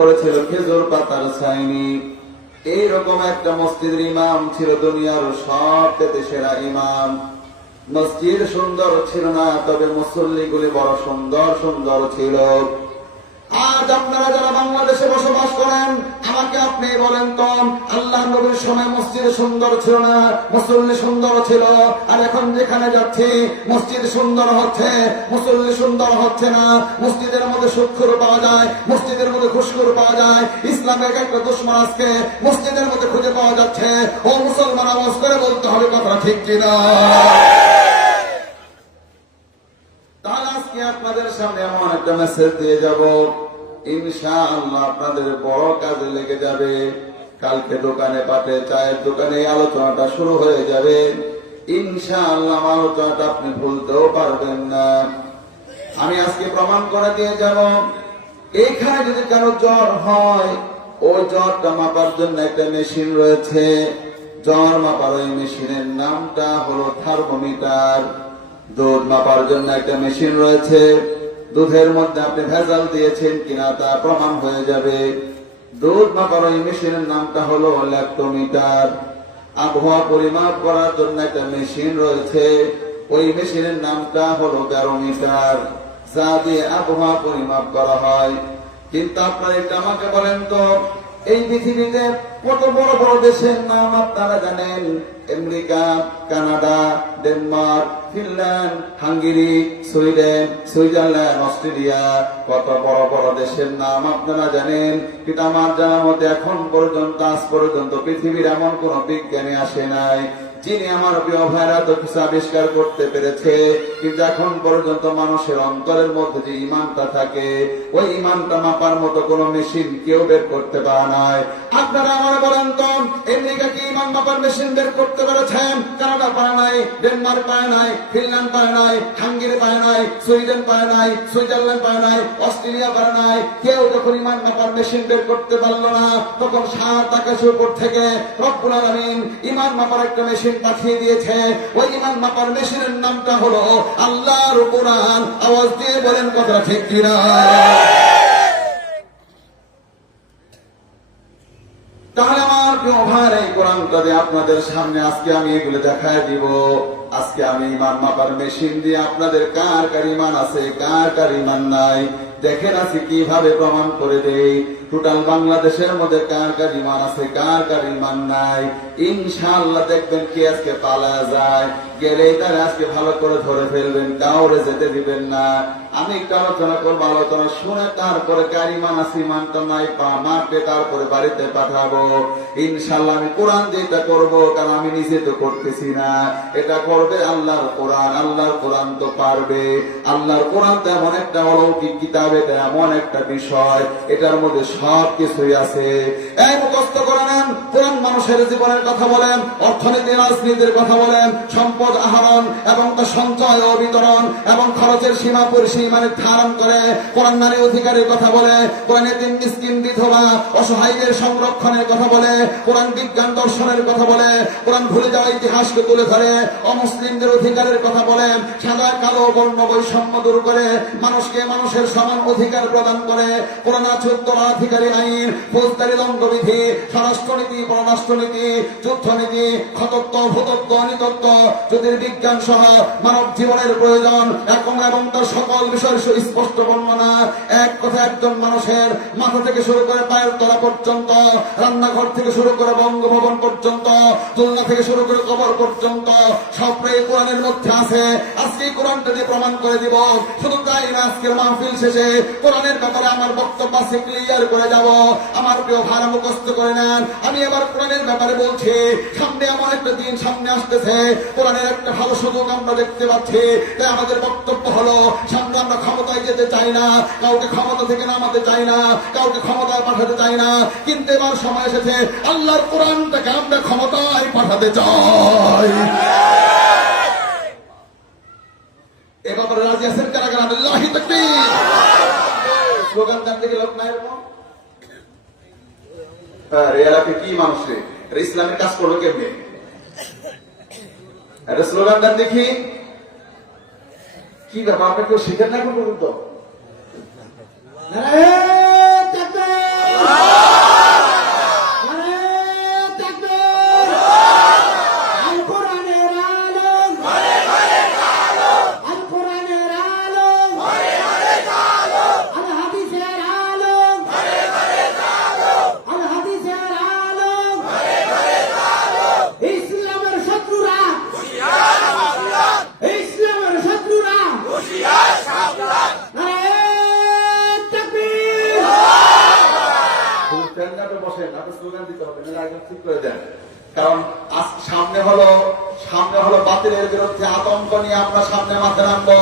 করেছিল খেজুর পাতার ছাইনি। এইরকম একটা মসজিদের ইমাম ছিল দুনিয়ার সবচেয়ে সেরা ইমাম। মসজিদ সুন্দর ছিল না, তবে মুসল্লিগুলি বড় সুন্দর সুন্দর ছিল। আজ আপনারা যারা বাংলাদেশে বসবাস করেন, আমাকে আপনি বলেন তো, আল্লাহ নবীর সময় মসজিদ সুন্দর ছিল না, মুসল্লি সুন্দর ছিল, আর এখন যেখানে যাচ্ছি মসজিদ সুন্দর হচ্ছে, মুসল্লি সুন্দর হচ্ছে না। মসজিদের মধ্যে সুদখোর পাওয়া যায়, মসজিদের মধ্যে ঘুষখোর পাওয়া যায়। ইসলামের একটা দুশমন আজকে মসজিদের মধ্যে খুঁজে পাওয়া যাচ্ছে। ও মুসলমান, আওয়াজ করে বলতে হবে কথা ঠিক কিনা। তাহলে আজকে আপনাদের সামনে এমন একটা মেসেজ দিয়ে যাব, ইনশাআল্লাহ আপনাদের বড় কাজে লেগে যাবে। কালকে দোকানে পাটে চায়ের দোকানে এই আলোচনাটা শুরু হয়ে যাবে। ইনশাআল্লাহ আলোচনাটা আপনি ভুলতেও পারবেন না। আমি আজকে প্রমাণ করে দিয়ে যাব, এইখানে যদি কারো জ্বর হয়, ওই জ্বরটা মাপার জন্য একটা মেশিন রয়েছে। জ্বর মাপার ওই মেশিনের নামটা হলো থার্মোমিটার। দুধ মাপার জন্য একটা মেশিন রয়েছে। দুধের মধ্যে আপনি ভেজাল দিয়েছেন কিনা তা প্রমাণ হয়ে যাবে। দুধ মাপার ওই মেশিনের নামটা হলো ল্যাক্টোমিটার। আবহাওয়া পরিমাপ করার জন্য একটা মেশিন রয়েছে, ওই মেশিনের নামটা হলো ব্যারোমিটার, যা দিয়ে আবহাওয়া পরিমাপ করা হয়। কিন্তু আপনারা এটা আমাকে বলেন তো, এই পৃথিবীতে কত বড় বড় দেশের নাম আপনারা জানেন? America, Canada, Denmark, Finland, Hungary, Sweden, Switzerland, Australia, কত বড় বড় দেশের নাম আপনারা জানেন। কিন্তু আমার জানার মতে এখন পর্যন্ত, আজ পর্যন্ত পৃথিবীর এমন কোন বিজ্ঞানী আসে নাই যিনি আমার প্রিয় ভাইরা তো কিছু আবিষ্কার করতে পেরেছে। কিন্তু এখন পর্যন্ত মানুষের অন্তরের মধ্যে যে ইমানটা থাকে, ওই ইমানটা মাপার মতো কোন মেশিন কেউ বের করতে পারে নাই। আপনারা আমার বলেন তো, আমেরিকা কি ইমান মাপার মেশিন বের করতে পেরেছেন? কানাডা পায় নাই, ডেনমার্ক পায় নাই, ফিনল্যান্ড পায় নাই, হাঙ্গেরি পায় নাই, সুইডেন পায় নাই, সুইজারল্যান্ড পায় নাই, অস্ট্রেলিয়া পায় নাই। কেউ যখন ইমান মাপার মেশিন বের করতে পারলো না, তখন 7 আকাশের উপর থেকে রব্বুল আলামিন ইমান মাপার একটা মেশিন পাঠিয়ে দিয়েছে। ওই ইমান মাপার মেশিনের নামটা হলো আল্লাহর কোরআন। আওয়াজ দিয়ে বলেন কথা ঠিক কিনা। তাহলে আমার প্রিয় ভাইরা, এই কোরআনটা দিয়ে আপনাদের সামনে আজকে আমি এগুলো দেখায় দিব। আজকে আমি ইমান মাপার মেশিন দিয়ে আপনাদের কার কার ইমান আছে, কার কার ইমান নাই, দেখেন আজকে কিভাবে প্রমাণ করে দেই। টোটাল বাংলাদেশের মধ্যে কার কার ইমান আছে, কার কার ইমান নাই। ইনশাআল্লাহ দেখবেন কি আজকে পালা যায়, গেলেই তারা আজকে ভালো করে ধরে ফেলবেন, কাউরে যেতে দিবেন না। আমি একটু আলোচনা করবো, আলোচনা শুনে তারপরে কার ইমান আছে, ইমানটা নাই মাপে তারপরে বাড়িতে পাঠাবো। ইনশাআল্লাহ আমি কোরআন দিয়ে এটা করবো, কারণ আমি নিজে তো করতেছি না, এটা করবে আল্লাহর কোরআন। আল্লাহর কোরআন তো পারবে। আল্লাহর কোরআন তো এমন একটা অলৌকিক কিতাব, এটা এমন একটা বিষয়, এটার মধ্যে সব কিছুই আছে। এই মুখস্থ করে নেন, কোরআন মানুষের জীবনের কথা বলেন, অর্থনীতি রাজনীতির কথা বলেন, সম্পদ আহরণ এবং তার সঞ্চয় ও বিতরণ এবং খরচের সীমা পরিসীমা নির্ধারণ করে। কোরআন নারী অধিকারের কথা বলে, কোরআন এতিম মিসকিন বিধবা অসহায়দের সংরক্ষণের কথা বলে, কোরআন বিজ্ঞান দর্শনের কথা বলে, কোরআন ভুলে যাওয়া ইতিহাসকে তুলে ধরে, অমুসলিমদের অধিকারের কথা বলে, সাদা কালো বর্ণ বৈষম্য দূর করে মানুষকে মানুষের সমান অধিকার প্রদান করে। কোরআন আছে উত্তরাধিকারী আইন, ফৌজদারি দণ্ডবিধি, স্বরাষ্ট্রনীতি, পররাষ্ট্রনীতি, যুদ্ধনীতি, খতত্ব, ভূতত্ব, নৃতত্ব, জ্যোতির্বিজ্ঞান সহ মানব জীবনের প্রয়োজন এবং তার সকল বিষয়ের স্পষ্ট বর্ণনা। এক কথা, একজন মানুষের মাথা থেকে শুরু করে পায়ের তলা পর্যন্ত, রান্নাঘর থেকে শুরু করে বঙ্গভবন পর্যন্ত, তুলনা থেকে শুরু করে কবর পর্যন্ত সবটাই কোরআনের মধ্যে আছে। আজকে কোরআনটা দিয়ে প্রমাণ করে দিব। শুধু তাই না, আজকের মাহফিল শেষে কোরআনের ব্যাপারে আমার বক্তব্য আছে ক্লিয়ার করে যাব। আমার প্রিয় ভাড়া মুখস্থ করে নেন। আমি এবার কোরআনের ব্যাপারে বলছি। সামনে এমন একটা দিন সামনে আসতেছে, কোরআনের একটা ভালো সুযোগ আমরা দেখতে পাচ্ছি। তাই আমাদের বক্তব্য হলো, সামনে আমরা ক্ষমতায় যেতে চাই না, কাউকে ক্ষমতা থেকে নামাতে চাই না, কাউকে ক্ষমতায় পাঠাতে চাই না, কিন্তু এবার সময় এসেছে আল্লাহর কোরআনটাকে আমরা ক্ষমতায় পাঠাতে চাই। এ ব্যাপারে রাজি আছেন কারা কারা? আল্লাহু তাকবীর। স্লোগান দেন দেখি লোক নাই এরকম। এলাকে কি মানুষ রে, ইসলামের কাজ করলো কেমনে? একটা স্লোগান দেন দেখি। কি ব্যাপার, আপনি কেউ শিখেন না এখন পর্যন্ত? ফ্যানটা বসেন, আপনি স্লোগান দিতে হবে না, একদম ঠিক করে দেন। কারণ সামনে হলো বাতিলের বিরুদ্ধে আতঙ্ক নিয়ে আমরা সামনে মাঠে নামবো।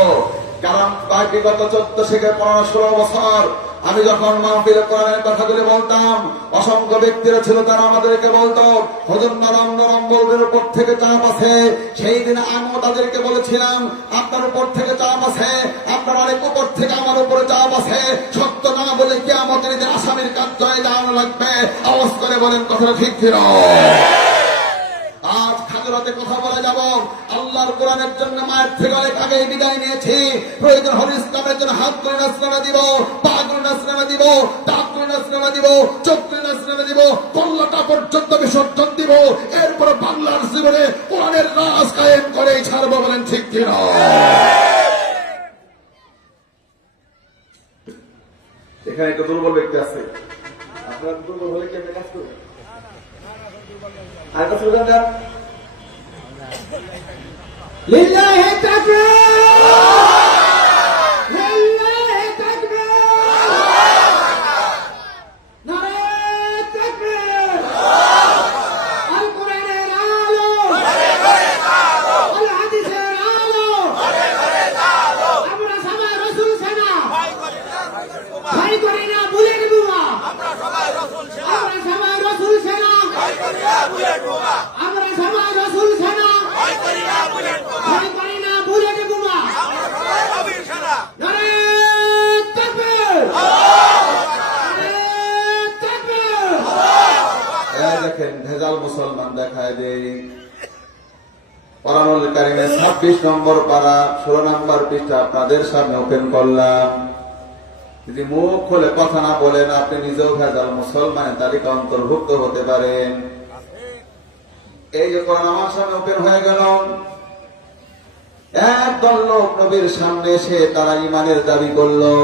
কারণ বিগত 14 থেকে 15-16 বছর আমি যখন মাহফিলে কোরআনের কথাগুলি বলতাম, অসংখ্য ব্যক্তিরা ছিল, তারা আমাদেরকে বলতো হুজুর নরম নরম বলবের উপর থেকে চাপ আছে। সেই দিন আমিও তাদেরকে বলেছিলাম, আপনার উপর থেকে চাপ আছে, আপনার অনেক উপর থেকে আমার উপরে চাপ আছে। সত্য না বলে কিয়ামতের দিন আসামির কার্যালয়ে যাওয়ানো লাগবে। আওয়াজ করে বলেন কথাটা ঠিক ছিল। আজ খাজরাতে কথা বলে যাব। আল্লাহর কোরআনের জন্য মায়ের থেকে অনেক আগেই বিদায় নিয়েছি। প্রয়োজন হলে ইসলামের জন্য হাত করে নাসরানা দিব, পা করে নাসরানা দিব, দাঁত করে নাসরানা দিব, চোখ করে নাসরানা দিব, কল্লাটা পর্যন্ত বিসর্জন দিব। এরপর বাংলার জীবনে কোরআনের রাজ কায়েম করে ছাড়বো। বলেন ঠিক কিনা? এখানে একটা দুর্বল ব্যক্তি আছে, আপনার দুর্বল হলে কেমন কাজ করবেন? আরেকটা স্লোগান দেন, লিল্লাহি তাকবীর, লিল্লাহি তাকবীর, নারে তাকবীর। আল কোরআনের আলো, আল হাদিসের আলো, আমরা সবাই রাসূল সেনা, ভাই করি না বুলেট বোমা, আমরা সবাই রাসূল সেনা, আমরা সবাই রাসূল সেনা, ভাই করি না বুলেট বোমা, আমরা সবাই রাসূল সেনা, ভাই করি না বুলেট বোমা, ভাই করি না বুলেট বোমা, আমরা সবাই নবীর সেনা। নারে তাকবীর, নারে তাকবীর। এই দেখেন ভেজাল মুসলমান দেখায় দেই। কোরআনুল কারীমের 26 নম্বর পারা 16 নম্বর পৃষ্ঠা আপনাদের সামনে ওপেন করলাম। যদি মুখ খুলে কথা না বলেন, আপনি নিজেও ভেজাল মুসলমানের তালিকা অন্তর্ভুক্ত হতে পারেন। এই যে কোরআন আমার সামনে ওপেন হয়ে গেল, একদল লোক নবীর সামনে এসে তারা ইমানের দাবি করলো।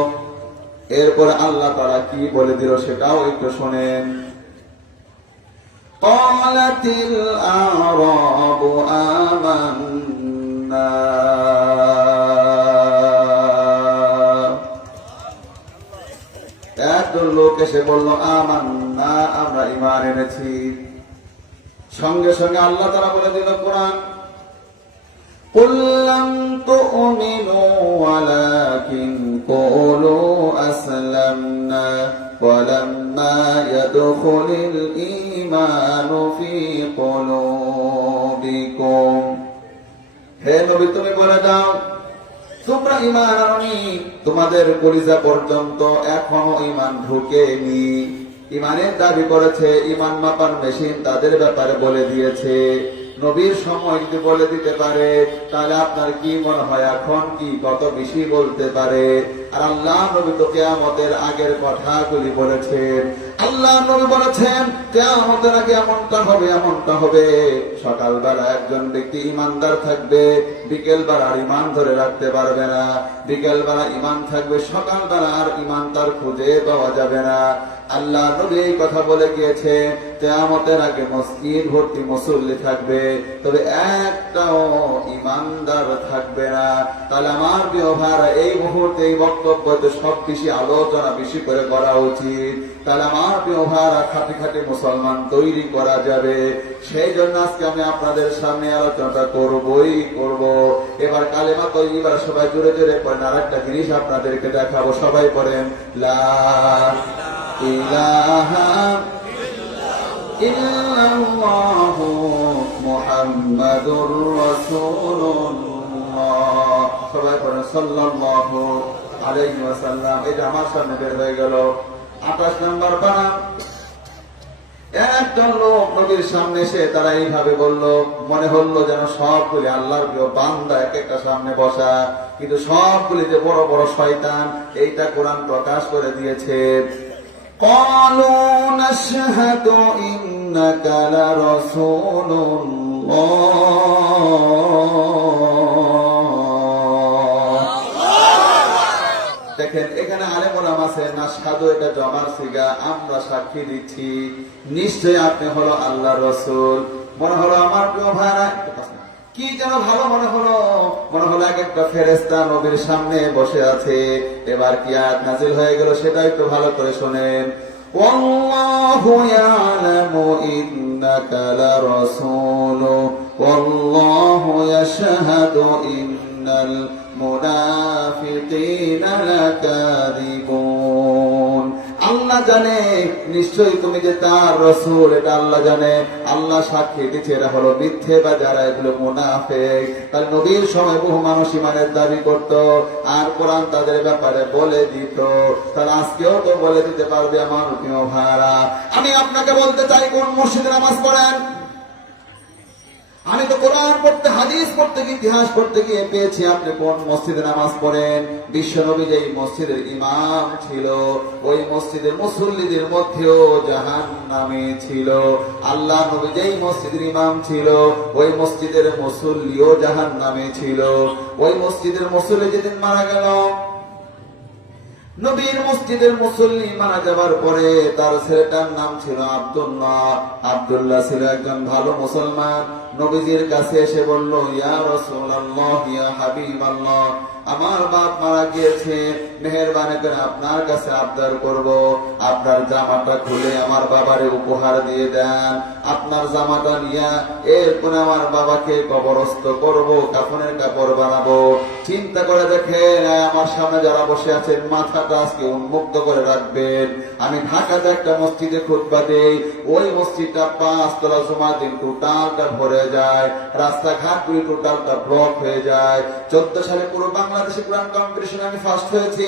এরপর আল্লাহ তারা কি বলে দিল সেটাও একটু শোনেন। ক্বালাতিল আ'রাবু আমান্না, একজন লোক এসে বলল আমান্না, আমরা ঈমান এনেছি। সঙ্গে সঙ্গে আল্লাহ তাআলা বলে দিল কোরআন, কুল লাম তু'মিনু ওয়ালাকিন কুলু আসলামনা ওয়ালাম্মা ইয়াদখুলিল ঈমানু ফি কুলুবিকুম। হে নবী, তুমি বলে দাও তোমরা ঈমান আনোনি, তোমাদের কলিজা পর্যন্ত এখনো ঈমান ঢোকেনি। ঈমানের দাবি করেছে, ঈমান মাপার মেশিন তাদের ব্যাপারে বলে দিয়েছে। নবীর সময় যদি বলে দিতে পারে, তাহলে আপনার কি মনে হয় এখন কি কত বেশি বলতে পারে? আর আল্লাহ নবী তো কিয়ামতের আগের কথাগুলি বলেছেন। আল্লাহ নবী বলেছেন কিয়ামতের আগে এমনটা হবে, এমনটা হবে। সকালবেলা একজন ব্যক্তি ইমানদার থাকবে, বিকেলবেলা আর ইমান ধরে রাখতে পারবে না। বিকেলবেলা ইমান থাকবে, সকালবেলা আর ইমান তার খুঁজে পাওয়া যাবে না। আল্লাহ নবী এই কথা বলে গিয়েছে, কিয়ামতের আগে মসজিদ ভর্তি মুসল্লি থাকবে, তবে একটাও ইমানদার থাকবে না। তাহলে আমার প্রিয় ভাইরা, এই মুহূর্তে এই বক্তব্যতে সব বেশি আলোচনা বেশি করে করা উচিত। তাহলে আমার প্রিয় ভাইরা, খাঁটি খাঁটি মুসলমান তৈরি করা যাবে। সেই জন্য আজকে আমি আপনাদের সামনে আলোচনাটা করবই করব। এবার কালেমা তৈবা সবাই জোরে জোরে পড়েন। আর একটা জিনিস আপনাদেরকে দেখাবো, সবাই পড়েন লা ইলাহা ইল্লাল্লাহু মুহাম্মাদুর রাসূলুল্লাহ। সবাই পড়েন সাল্লাল্লাহু আলাইহি ওয়াসাল্লাম। এটা আমার সামনে বের হয়ে গেল 28 নম্বর পারা। একজন লোক নবীর সামনে এসে তারা এইভাবে বলল, মনে হলো যেন সবগুলি আল্লাহর প্রিয় বান্দা এক একটা সামনে বসা, কিন্তু সবগুলি যে বড় বড় শয়তান। এইটা কোরআন প্রকাশ করে দিয়েছে। ক্বালু নাশহাদু ইন্নাকা লারাসূলুল্লাহ। দেখেন এখানে আলেম ওলামা আছে, নাশহাদু এটা জমার সিগা, আমরা সাক্ষী দিচ্ছি নিশ্চয়ই আপনি হলো আল্লাহর রাসূল। মনে হলো আমার প্রিয় ভাইরা, কি যেন ভালো মনে হলো, মনে হলো এক একটা ফেরেশতা নবীর সামনে বসে আছে। এবার কি আয়াত নাযিল হয়ে গেল সেটা একটু ভালো করে শোনেন। والله يعلم إنك لرسول والله يشهد إن المنافقين لكاذبون আল্লাহ জানে নিশ্চয়ই তুমি যে তার রাসূল, এটা আল্লাহ জানে। আল্লাহ সাক্ষী দিচ্ছে এরা হলো মিথ্যে বা যারা এগুলো মুনাফিক। তার নবীর সময় বহু মানুষ ইমানের দাবি করত আর কোরআন তাদের ব্যাপারে বলে দিত, তার আজকেও তো বলে দিতে পারবে। আমার প্রিয় ভাইরা, আমি আপনাকে বলতে চাই কোন মসজিদে নামাজ পড়েন। আমি তো কোরআন পড়তে, হাদিস পড়তে, ইতিহাস পড়তে গিয়ে পেয়েছি আপনি কোন মসজিদে নামাজ পড়েন। বিশ্বনবী যেই মসজিদের ইমাম ছিল, ওই মসজিদের মুসল্লিদের মধ্যেও জাহান্নামী ছিল। আল্লাহ নবী যেই মসজিদের ইমাম ছিল, ওই মসজিদের মুসল্লিও জাহান্নামী ছিল। ওই মসজিদের মুসল্লি যেদিন মারা গেল, নবীর মসজিদের মুসল্লি মারা যাবার পরে তার ছেলেটার নাম ছিল আব্দুল্লাহ। আব্দুল্লাহ ছিল একজন ভালো মুসলমান। নবীজির কাছে এসে বলল, ইয়া রাসূলুল্লাহ, ইয়া হাবিবাল্লাহ, আমার বাপ মারা গিয়েছে, মেহেরবানি করে আপনার কাছে আবদার করব, আপনার জামাটা খুলে আমার বাবারে উপহার দিয়ে দেন। আপনার জামাটা নিয়ে এরপরে আমার বাবাকে কবরস্থ করব, কাফনের কাপড় বানাবো। চিন্তা করে দেখেন, আমার সামনে যারা বসে আছেন মাথাটা আজকে উন্মুক্ত করে রাখবেন। আমি ঢাকাতে একটা মসজিদে খুতবা দেই, ওই মসজিদটা 5 তলা, জুমার দিন টোটালটা ভরে যায়, রাস্তাঘাটগুলি টোটালটা ব্লক হয়ে যায়। 14 সালে পুরো বাংলাদেশে কোরআন কম্পিটিশনে আমি ফার্স্ট হয়েছি।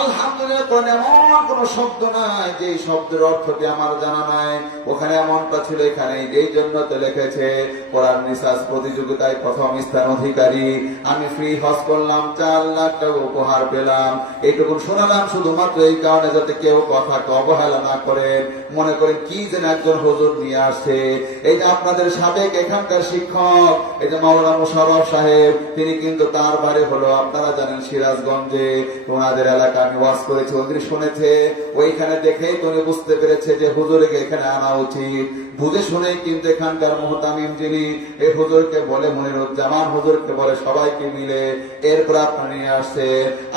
আলহামদুলিল্লাহ, কোরআনে এমন কোন শব্দ নাই যে শব্দের অর্থটি আমার জানা নাই। ওখানে এমনটা ছিল, এখানে এই জন্য তো লিখেছে কোরআন রিসার্চ প্রতিযোগিতায় প্রথম স্থান অধিকারী। আমি ফ্রি হজ করলাম, 4 লাখ টাকা উপহার পেলাম। এইটুকু শোনালাম শুধুমাত্র এই কারণে যাতে কেউ কথাকে অবহেলা না করে, মনে করেন কি যেন একজন হুজুর নিয়ে আসছে। এই যে আপনাদের সাবেক এখানকার শিক্ষক, এই যে মাওলানা মুশাররফ সাহেব, তিনি কিন্তু তার বাড়ি হলো আপনারা জানেন সিরাজগঞ্জে। ওনাদের এলাকা আমি ওয়াজ করেছি, ওদের শুনেছে, ওইখানে দেখেই তুমি বুঝতে পেরেছে যে হুজুরকে এখানে আনা উচিত। বুঝে শুনে কিন্তু এখানকার মুহতামিম যিনি, এই হুজুরকে বলে মনিরুজ্জামান হুজুরকে বলে সবাইকে মিলে এরপর আপনার নিয়ে আসছে।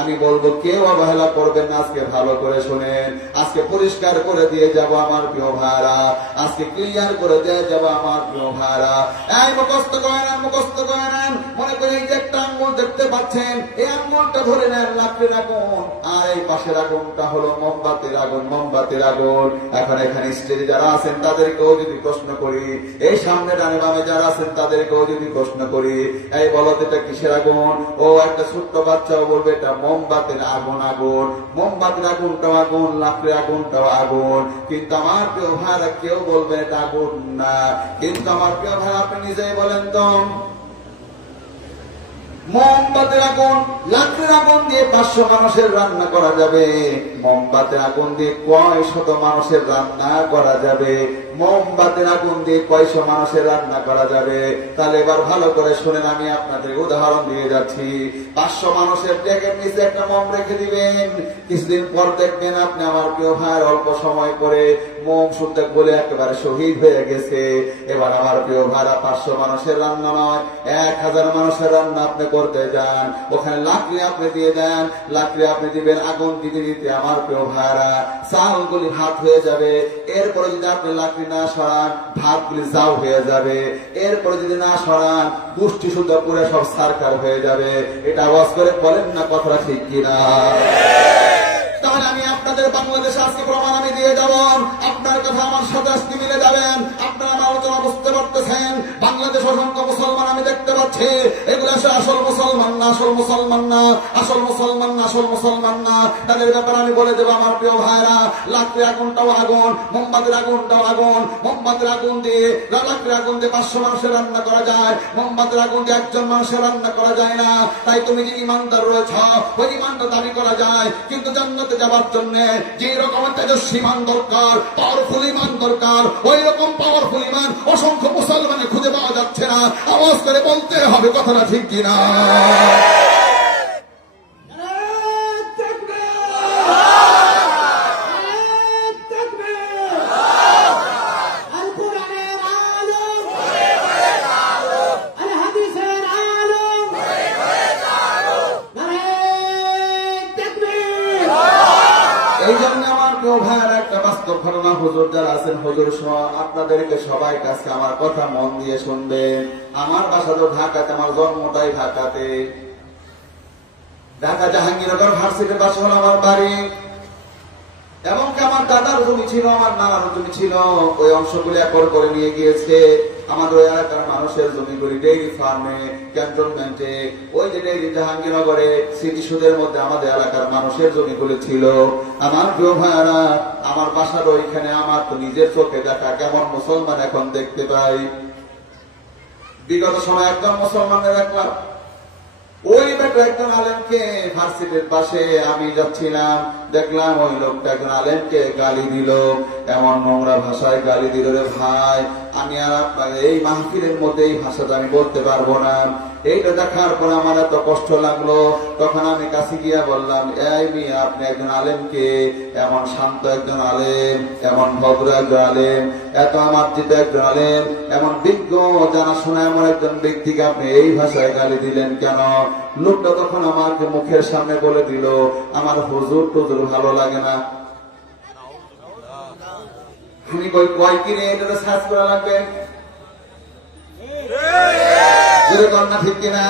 আমি বলবো কেউ অবহেলা করবেন না। আজকে ভালো করে শুনেন, আজকে পরিষ্কার করে দিয়ে যাব আমার প্রিয় ভাইরা, আজকে ক্লিয়ার করে দিয়ে যাব আমার প্রিয় ভাইরা। এই মুখস্থ করে নেন, মুখস্থ করে নেন। মনে করেন এই যে একটা আঙ্গুল দেখতে পাচ্ছেন, এই আঙ্গুলটা ধরে নেন লাকড়ির আগুন, আর এই পাশের আগুনটা হলো মোমবাতির আগুন, মোমবাতির আগুন। এখন এখানে স্টেজে যারা আছেন তাদেরকেও যদি প্রশ্ন করি, এই সামনে ডানে বামে যারা আছেন তাদেরকেও যদি প্রশ্ন করি, এই বলো এটা কিসের আগুন? ও একটা ছোট্ট বাচ্চাও বলবে এটা মোমবাতির আগুন। আগুন, মোমবাতির আগুনটাও আগুন, লাকড়ির আগুনটাও আগুন। কিন্তু আমার প্রিয় ভাইরা কেউ বলবে এটা আগুন না। কিন্তু আমার প্রিয় ভাই, আপনি নিজেই বলেন তো, মোমবাতির আগুন, লাকড়ির আগুন দিয়ে 500 মানুষের রান্না করা যাবে। মোমবাতির আগুন দিয়ে কয় শত মানুষের রান্না করা যাবে? মোমবাতির আগুন দিয়ে কয়শো মানুষের রান্না করা যাবে? তাহলে এবার ভালো করে শুনেন, আমি আপনাদের উদাহরণ দিয়ে যাচ্ছি। 500 মানুষের ট্যাগের নিচে একটা মোম রেখে দিবেন, কিছুদিন পর দেখবেন আপনি আমার প্রিয় ভাইয়ের অল্প সময় পরে মোম শুদ্ধ বলে একেবারে শহীদ হয়ে গেছে। এবার আমার প্রিয় ভাইরা 500 মানুষের রান্না নয়, 1000 মানুষের রান্না আপনি করতে যান, ওখানে লাকড়ি আপনি দিয়ে দেন, লাকড়ি আপনি দিবেন, আগুন দিতে দিতে আমার প্রিয় ভাইরা চালগুলি ভাত হয়ে যাবে। এরপরে যদি আপনি লাকড়ি না সরান, ভাতগুলি জাউ হয়ে যাবে। এরপরে যদি না সরান, পুষ্টি শুদ্ধ করে সব সারকার হয়ে যাবে। এটা আওয়াজ করে বলেন না, কথাটা ঠিক কিনা? তাহলে আমি আপনাদের বাংলাদেশে আজকে প্রমাণ আমি দিয়ে যাব, আপনার কথা আমার সাথে আজকে মিলে যাবেন। আপনারা আমার আলোচনা বুঝতে পারতেছেন। বাংলাদেশ অসংখ্য মুসলমান আমি দেখতে পাচ্ছি, এগুলো আসল মুসলমান না, আসল মুসলমান না, আসল মুসলমান না, আসল মুসলমান না। তাদের ব্যাপারে আমি বলে দেবো আমার প্রিয় ভাইরা, লাকড়ির আগুনটাও আগুন, মোমবাতির আগুনটাও আগুন। মোমবাতির আগুন দিয়ে, লাকড়ির আগুন দিয়ে 500 মানুষের রান্না করা যায়, মোমবাতির আগুন দিয়ে 1জন মানুষের রান্না করা যায় না। তাই তুমি যে ইমানদার রয়েছ, ওই ইমানটা দাবি করা যায়, কিন্তু জান্নাতে যাবার জন্য যে রকম তেজস্বী ইমান দরকার, পাওয়ারফুল ইমান দরকার, ওই রকম পাওয়ারফুল ইমান অসংখ্য মুসলমানে খুঁজে পাওয়া যাচ্ছে না। আওয়াজ করে বলতে হবে, কথাটা ঠিক কিনা? এই জন্য আমার প্রিয় ভাইয়ের একটা বাস্তব মা হুজুর যারা আছেন, হুজুর আপনাদেরকে সবাই কাছে আমার কথা মন দিয়ে শুনবেন। আমার বাসা তো ঢাকাতে, আমার জন্মটাই ঢাকাতে। ঢাকা জাহাঙ্গীরনগর ভার্সিটির পাশে হলো আমার বাড়ি। এবং আমার দাদার জমি ছিল, আমার নানার জমি ছিল, ওই অংশগুলি একর করে নিয়ে গিয়েছে। আমাদের ওই এলাকার মানুষের জমিগুলি ডেইরি ফার্মে, ক্যান্টনমেন্টে, ওই যে ডেইরি জাহাঙ্গীরনগরে স্মৃতিসৌধের মধ্যে আমাদের এলাকার মানুষের জমিগুলি ছিল। আমার প্রিয় ভাইয়ারা, আমার বাসার ওইখানে আমার তো নিজের চোখে দেখা কেমন মুসলমান এখন দেখতে পাই। বিগত সময় একজন মুসলমানের দেখলাম, ওই বেটা একজন আলেমকে ভার্সিটির পাশে আমি যাচ্ছিলাম, দেখলাম ওই লোকটা একজন আলেমকে গালি দিল। এমন নোংরা ভাষায় গালি দিল রে ভাই, আমি আর এই মাহফিলের মধ্যে এই ভাষাটা আমি বলতে পারবো না। এইটা দেখার পর আমার এত কষ্ট লাগলো। তখন আমি কাছে গিয়া বললাম, এই মেয়ে, আপনি একজন আলেমকে, এমন শান্ত একজন আলেম, এমন ভদ্র একজন আলেম, এত মার্জিত একজন আলেম, এমন বিজ্ঞ জানাশোনা এমন একজন ব্যক্তিকে আপনি এই ভাষায় গালি দিলেন কেন? লোকটা তখন আমাকে মুখের সামনে বলে দিল, আমার হুজুর টুজুর ভালো লাগে না। আমি কই কিনে এটা সার্চ করা লাগবে, যেরকম না ঠিক কিনা?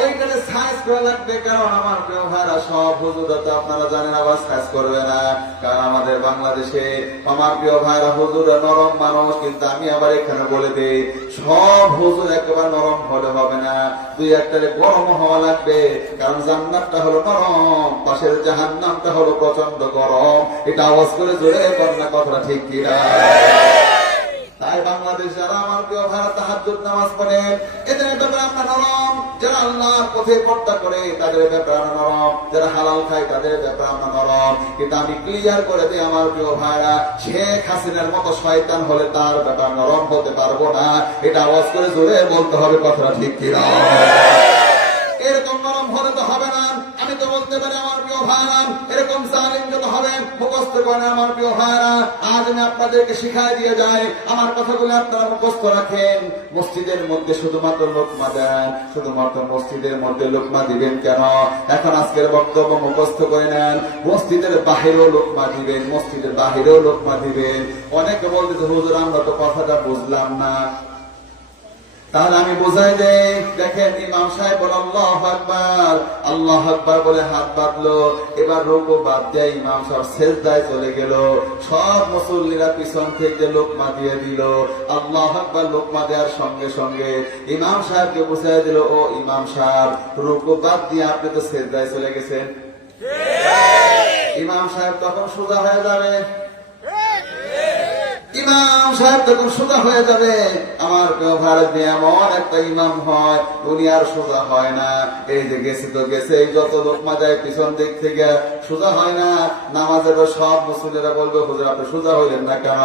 ওইটাতে সার্চ করা লাগবে, কারণ আমার প্রিয় ভাইরা সব হুজুরা তো আপনারা জানেন আবার সার্চ করবে না। কারণ আমাদের বাংলাদেশে আমার প্রিয় ভাইরা হুজুরা নরম মানুষ, কিন্তু আমি আবার এখানে বলে দিই, সব হুজুর একেবারে নরম হলে হবে না, দুই একটারে গরম হওয়া লাগবে। কারণ জান্নাতটা হলো নরম, পাশের জাহান্নামটা হলো প্রচন্ড গরম। এটা আওয়াজ করে জোরে কন্যা, কথাটা ঠিক কিনা? তাই বাংলাদেশ যারা আমার প্রিয় ভাইরা তাহাজ্জুদ নামাজ পড়ে, এদের ব্যাপারে আমরা নরম। যারা আল্লাহর পথে পর্দা করে তাদের ব্যাপারে আমরা নরম, যারা হালাল খায় তাদের ব্যাপারে আমরা নরম। কিন্তু আমি ক্লিয়ার করে দিই আমার প্রিয় ভাইরা, শেখ হাসিনার মতো শয়তান হলে তার ব্যাপার নরম হতে পারবো না। এটা আওয়াজ করে জোরে বলতে হবে, কথাটা ঠিক কিনা? এরকম নরম হলে তো হবে না। আমি তো বলতে পারি আমার প্রিয় ভাইরা, এরকম জালিম যত হবে মুখস্থ করেন আমার প্রিয় ভাইরা। আজ আমি আপনাদেরকে শিখাই দিয়ে যাই, আমার কথাগুলো আপনারা মুখস্থ রাখেন। মসজিদের মধ্যে শুধুমাত্র লোকমা দেন, শুধুমাত্র মসজিদের মধ্যে লোকমা দিবেন কেন? এখন আজকের বক্তব্য মুখস্থ করে নেন, মসজিদের বাহিরেও লোকমা দিবেন, মসজিদের বাহিরেও লোকমা দিবেন। অনেকে বলতেছে, হুজুর আমরা তো কথাটা বুঝলাম না। তাহলে আমি বোঝাই দেই, দেখেন ইমাম সাহেব বলে আল্লাহু আকবার, আল্লাহু আকবার বলে হাত বাঁধলো, এবার রুকু বাদ দিয়ে ইমাম সাহেব সিজদায় চলে গেল। সব মুসল্লিরা পিছন থেকে লোকমা দিয়ে দিল। আল্লাহু আকবার লোকমা দেওয়ার সঙ্গে সঙ্গে ইমাম সাহেবকে বুঝাই দিল, ও ইমাম সাহেব, রুকু বাদ দিয়ে আপনি তো সিজদায় চলে গেছেন। ইমাম সাহেব তখন সোজা হয়ে যাবে, ইমাম সাহেব তখন সোজা হয়ে যাবে। আমার ভারত এমন একটা ইমাম হয়, উনি আর সোজা হয় না। এই যে গেছে তো গেছে, যত লোকমা যায় পিছন দিক থেকে সোজা হয় না। নামাজের সব মুসলিমেরা বলবে, হুজুর আপনি সোজা হইলেন না কেন?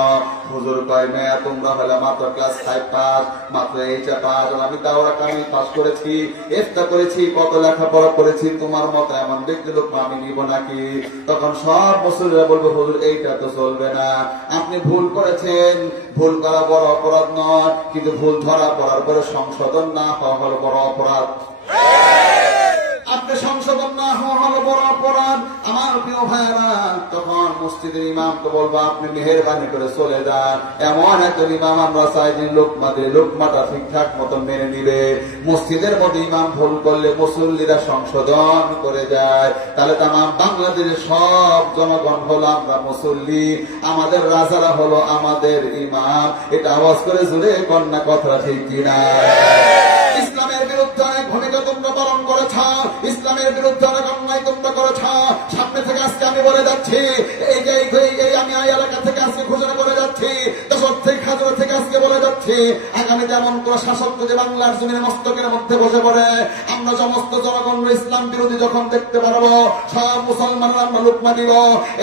হুজুর কয়, মেয়া তোমরা হলে মাত্র ক্লাস 5 পাস, মাত্র এইটা পাস, আমি তাওরা কামিল পাস করেছি, ইফতা করেছি, কত লেখাপড়া করেছি, তোমার মতো এমন ব্যক্তি লোকমা আমি নিব নাকি? তখন সব মুসলিমেরা বলবে, হুজুর এইটা তো চলবে না, আপনি ভুল করেছেন। ভুল করা বড় অপরাধ নয়, কিন্তু ভুল ধরা পড়ার পরে সংশোধন না হওয়া হলো বড় অপরাধ। আপনি সংশোধন না হওয়া হলো বড় অপরাধ। আমার প্রিয় ভাইরা, তখন মসজিদের ইমামকে বলবো, আপনি মেহেরবানি করে চলে যান। এমন একজন ইমাম আমরা চাই যে লোকমাটা ঠিকঠাক মতো মেনে নিবে। মসজিদের মধ্যে ইমাম ভুল করলে মুসল্লিরা সংশোধন করে যায়। তাহলে তামাম বাংলাদেশের সব জনগণ হলো আমরা মুসল্লি, আমাদের রাজারা হলো আমাদের ইমাম। এটা আওয়াজ করে জোরে কন্যা, কথা ঠিক কিনা? ইসলামের বিরুদ্ধে অনেক ভূমিকা তোমরা পালন করেছ, ইসলামের বিরুদ্ধে অনেক অন্যায় তোমরা করেছ। সামনে থেকে আজকে আমি বলে যাচ্ছি, এই যে আমি এই এলাকা থেকে আজকে ঘোষণা করে যাচ্ছি, দশক থেকে খাজুরা থেকে আজকে বলে যাচ্ছি, আগামী যেমন কোন শাসক যদি বাংলার জমির মস্তকের মধ্যে বসে পড়ে, আমরা সমস্ত জনগণ ইসলাম বিরোধী যখন দেখতে পারবো, সব মুসলমানরা আমরা লুকমা দিব।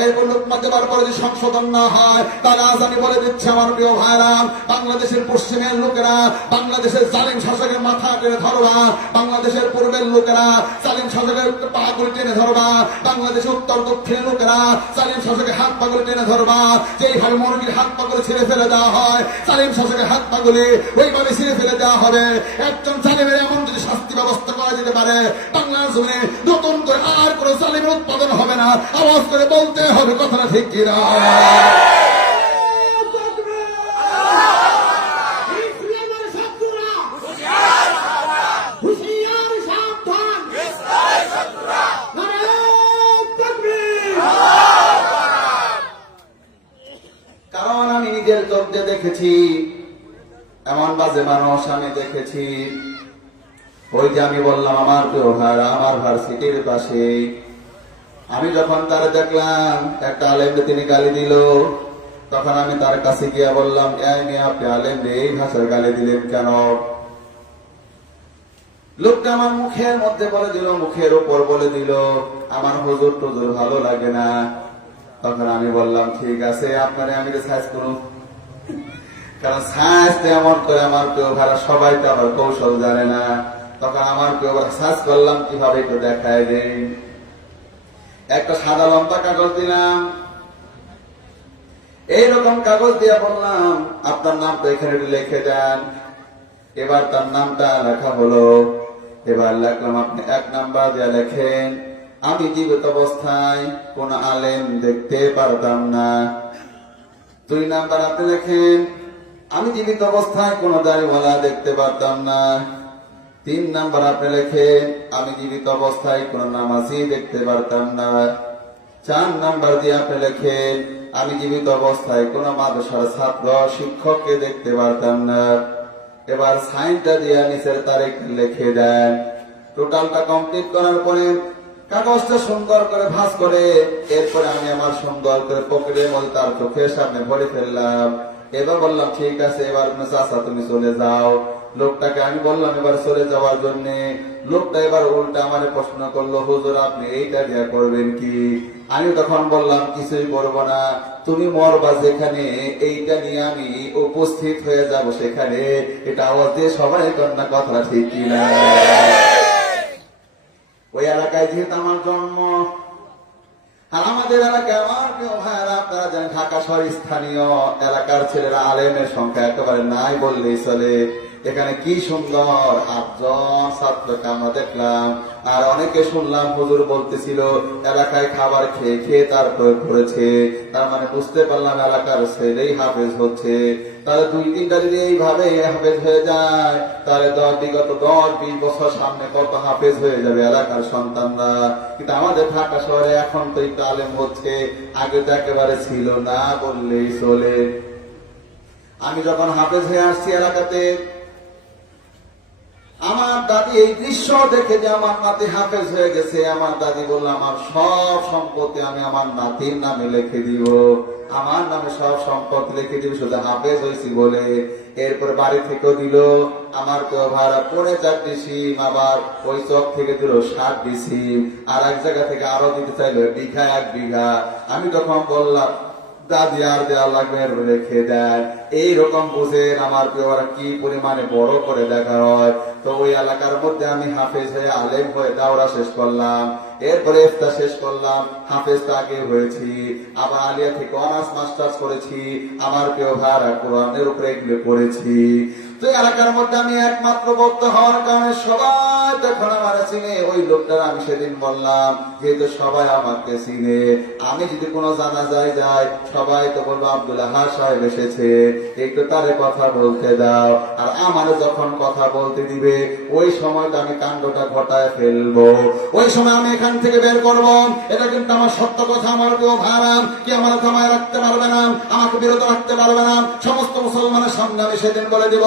এরপর লুকমা দেওয়ার পরে যদি সংশোধন না হয়, তাহলে আজ আমি বলে দিচ্ছি আমার প্রিয় ভাইরা, বাংলাদেশের পশ্চিমের লোকেরা বাংলাদেশের জালিম শাসকের মাথা টেনে ধরবা, বাংলাদেশের পূর্বের লোকেরা জালিম শাসকের পা গুলি টেনে ধরবা, বাংলাদেশের উত্তর দক্ষিণের লোকেরা জালিম শাসকের হাত পা গুলি টেনে ধরবা। যেইভাবে মুরগির হাত পা গুলি ছিঁড়ে ফেলে দেওয়া হয়, জালিম শাসকের হাত পা গুলি ওইভাবে ছিঁড়ে ফেলে দেওয়া হবে। একজন জালিমের এমন যদি শাস্তি ব্যবস্থা করা যেতে পারে, বাংলার জমিনে নতুন করে আর কোন জালিমের উৎপাদন হবে না। আওয়াজ করে বলতে হবে, কথাটা ঠিক কিনা? কারণ আমি নিজের চোখ দিয়ে দেখেছি, এমন বাজে মানুষ আমি দেখেছি। ওই যে আমি বললাম আমার প্রিয় ভাইরা, আমার ভার্সিটির পাশে আমি যখন তার দেখলাম একটা আলেমকে তিনি গালি দিল, তখন আমি তার কাছে গিয়ে বললাম, এই মেয়ে আপনি আলেমকে এই ভাষার গালি দিলেন কেন? লোকটা আমার মুখের মধ্যে বলে দিল, মুখের উপর বলে দিল, আমার হুজুর টুজুর ভালো লাগে না। তখন আমি বললাম, ঠিক আছে আপনারে আমি সাইজ করুন, কারণ সাইজ এমন করে আমার কেউ ভাড়া সবাই তো আবার কৌশল জানে না। তখন আমার কেউ সাইজ করলাম কিভাবে একটু দেখায় দেই। একটা সাদা লম্বা কাগজ দিলাম, এইরকম কাগজ দিয়ে বললাম আপনার নামটা এখানে লিখে দেন। এবার তার নামটা লেখা হলো। এবার লিখলাম আপনি 1 নাম্বার দিয়ে লেখেন, আমি জীবিত অবস্থায় কোন আলেম দেখতে পারতাম না। 2 নাম্বার আপনি লেখেন, আমি জীবিত অবস্থায় কোন দাড়িওয়ালা দেখতে পারতাম না। 3 নাম্বার আপনি লেখেন, আমি জীবিত অবস্থায় কোন নামাজি দেখতে পারতাম না। 4 নাম্বার দিয়ে আপনি লেখেন, আমি জীবিত অবস্থায় কোন মাদ্রাসার ছাত্র শিক্ষককে দেখতে পারতাম না। এবার সাইনটা দিয়ে নিচের তারিখ লিখে দেন। টোটালটা কমপ্লিট করার পরে কাগজটা সুন্দর করে ভাঁজ করে এরপরে আমি আমার সুন্দর করে পকেটের মধ্যে তার চোখের সামনে ভরে ফেললাম। এবার বললাম, ঠিক আছে এবার চাচা তুমি চলে যাও। লোকটাকে আমি বললাম এবার চলে যাওয়ার জন্য। লোকটা এবার উল্টা আমার প্রশ্ন করলো, হুজুর আপনি এইটা দিয়া করবেন কি? আমি তখন বললাম, কিছুই করবো না, তুমি মরবা যেখানে এইটা নিয়ে আমি উপস্থিত হয়ে যাব সেখানে। এটা আওয়াজ দিয়ে সবাই কন্যা, কথা ঠিক কিনা? ওই এলাকায় যেহেতু আমার জন্ম, আর আমাদের এলাকায় আমার প্রিয় ভাইয়েরা আপনারা জানেন ঢাকা শহর স্থানীয় এলাকার ছেলেরা আলেমের সংখ্যা একেবারে নাই বললেই চলে। এখানে কি সুন্দর 8 জন ছাত্রকে আমরা দেখলাম। আর অনেকে শুনলাম হুজুর বলতেছিল এলাকায় খাবার খেয়ে খেয়ে তারপরে করেছে। তার মানে বুঝতে পারলাম এলাকার ছেলেই হাফেজ হচ্ছে। তাহলে 2-3টা যদি এইভাবে হাফেজ হয়ে যায়, তাহলে বিগত 10-20 বছর সামনে কত হাফেজ হয়ে যাবে এলাকার সন্তানরা। কিন্তু আমাদের ঢাকা শহরে এখন তো একটু আলেম হচ্ছে, আগে তো একেবারে ছিল না বললেই চলে। আমি যখন হাফেজ হয়ে আসছি এলাকাতে, আমার দাদি এই দৃশ্য দেখে যে আমার নাতি হাফেজ হয়ে গেছে, আমার দাদি বলল আমার সব সম্পত্তি আমি আমার নাতির নামে লিখে দিব, আমার নামে সব সম্পত্তি লিখে দিব শুধু হাফেজ হয়েছি বলে। এরপর বাড়ি থেকেও দিল আমার কেউ ভাড়া 4.5 ডিসিম, আবার ওই চক থেকে দিল 7 ডিসিম, আর এক জায়গা থেকে আরো দিতে চাইলো 1 বিঘা। আমি তখন বললাম, দাদি আর দেওয়া লাগবে, রেখে দেয়। এইরকম বুঝেন আমার পেওয়ারা কি পরিমাণে বড় করে দেখা হয়। তো ওই এলাকার মধ্যে আমি হাফেজ হয়ে আলেম হয়ে দাওরা শেষ করলাম, এরপরে ইফতার শেষ করলাম। হাফেজ তো আগে হয়েছি, আবার আলিয়া থেকে অনার্স মাস্টার্স করেছি, আমার কেউ ভাড়া কোরআনের উপরে এগুলো করেছি। তো এলাকার মধ্যে আমি একমাত্র বক্তা হওয়ার কারণে সবাই তখন আমার চিনে। ওই লোকটার আমি সেদিন বললাম, যেহেতু সবাই আমাকে চিনে, আমি যদি কোনো জানাজায় যাই সবাই তো বলবো আব্দুল্লাহ সাহেব এসেছে, একটু তারে কথা বলতে দাও। আর আমার যখন কথা বলতে দিবে ওই সময়টা আমি কাণ্ডটা ঘটায় ফেলবো, ওই সময় আমি এখান থেকে বের করবো। এটা কিন্তু আমার সত্য কথা, আমার কেউ ভাড়াম কি আমার থামায় রাখতে পারবে না, আমাকে বিরত রাখতে পারবে না। সমস্ত মুসলমানের সামনে আমি সেদিন বলে দিব,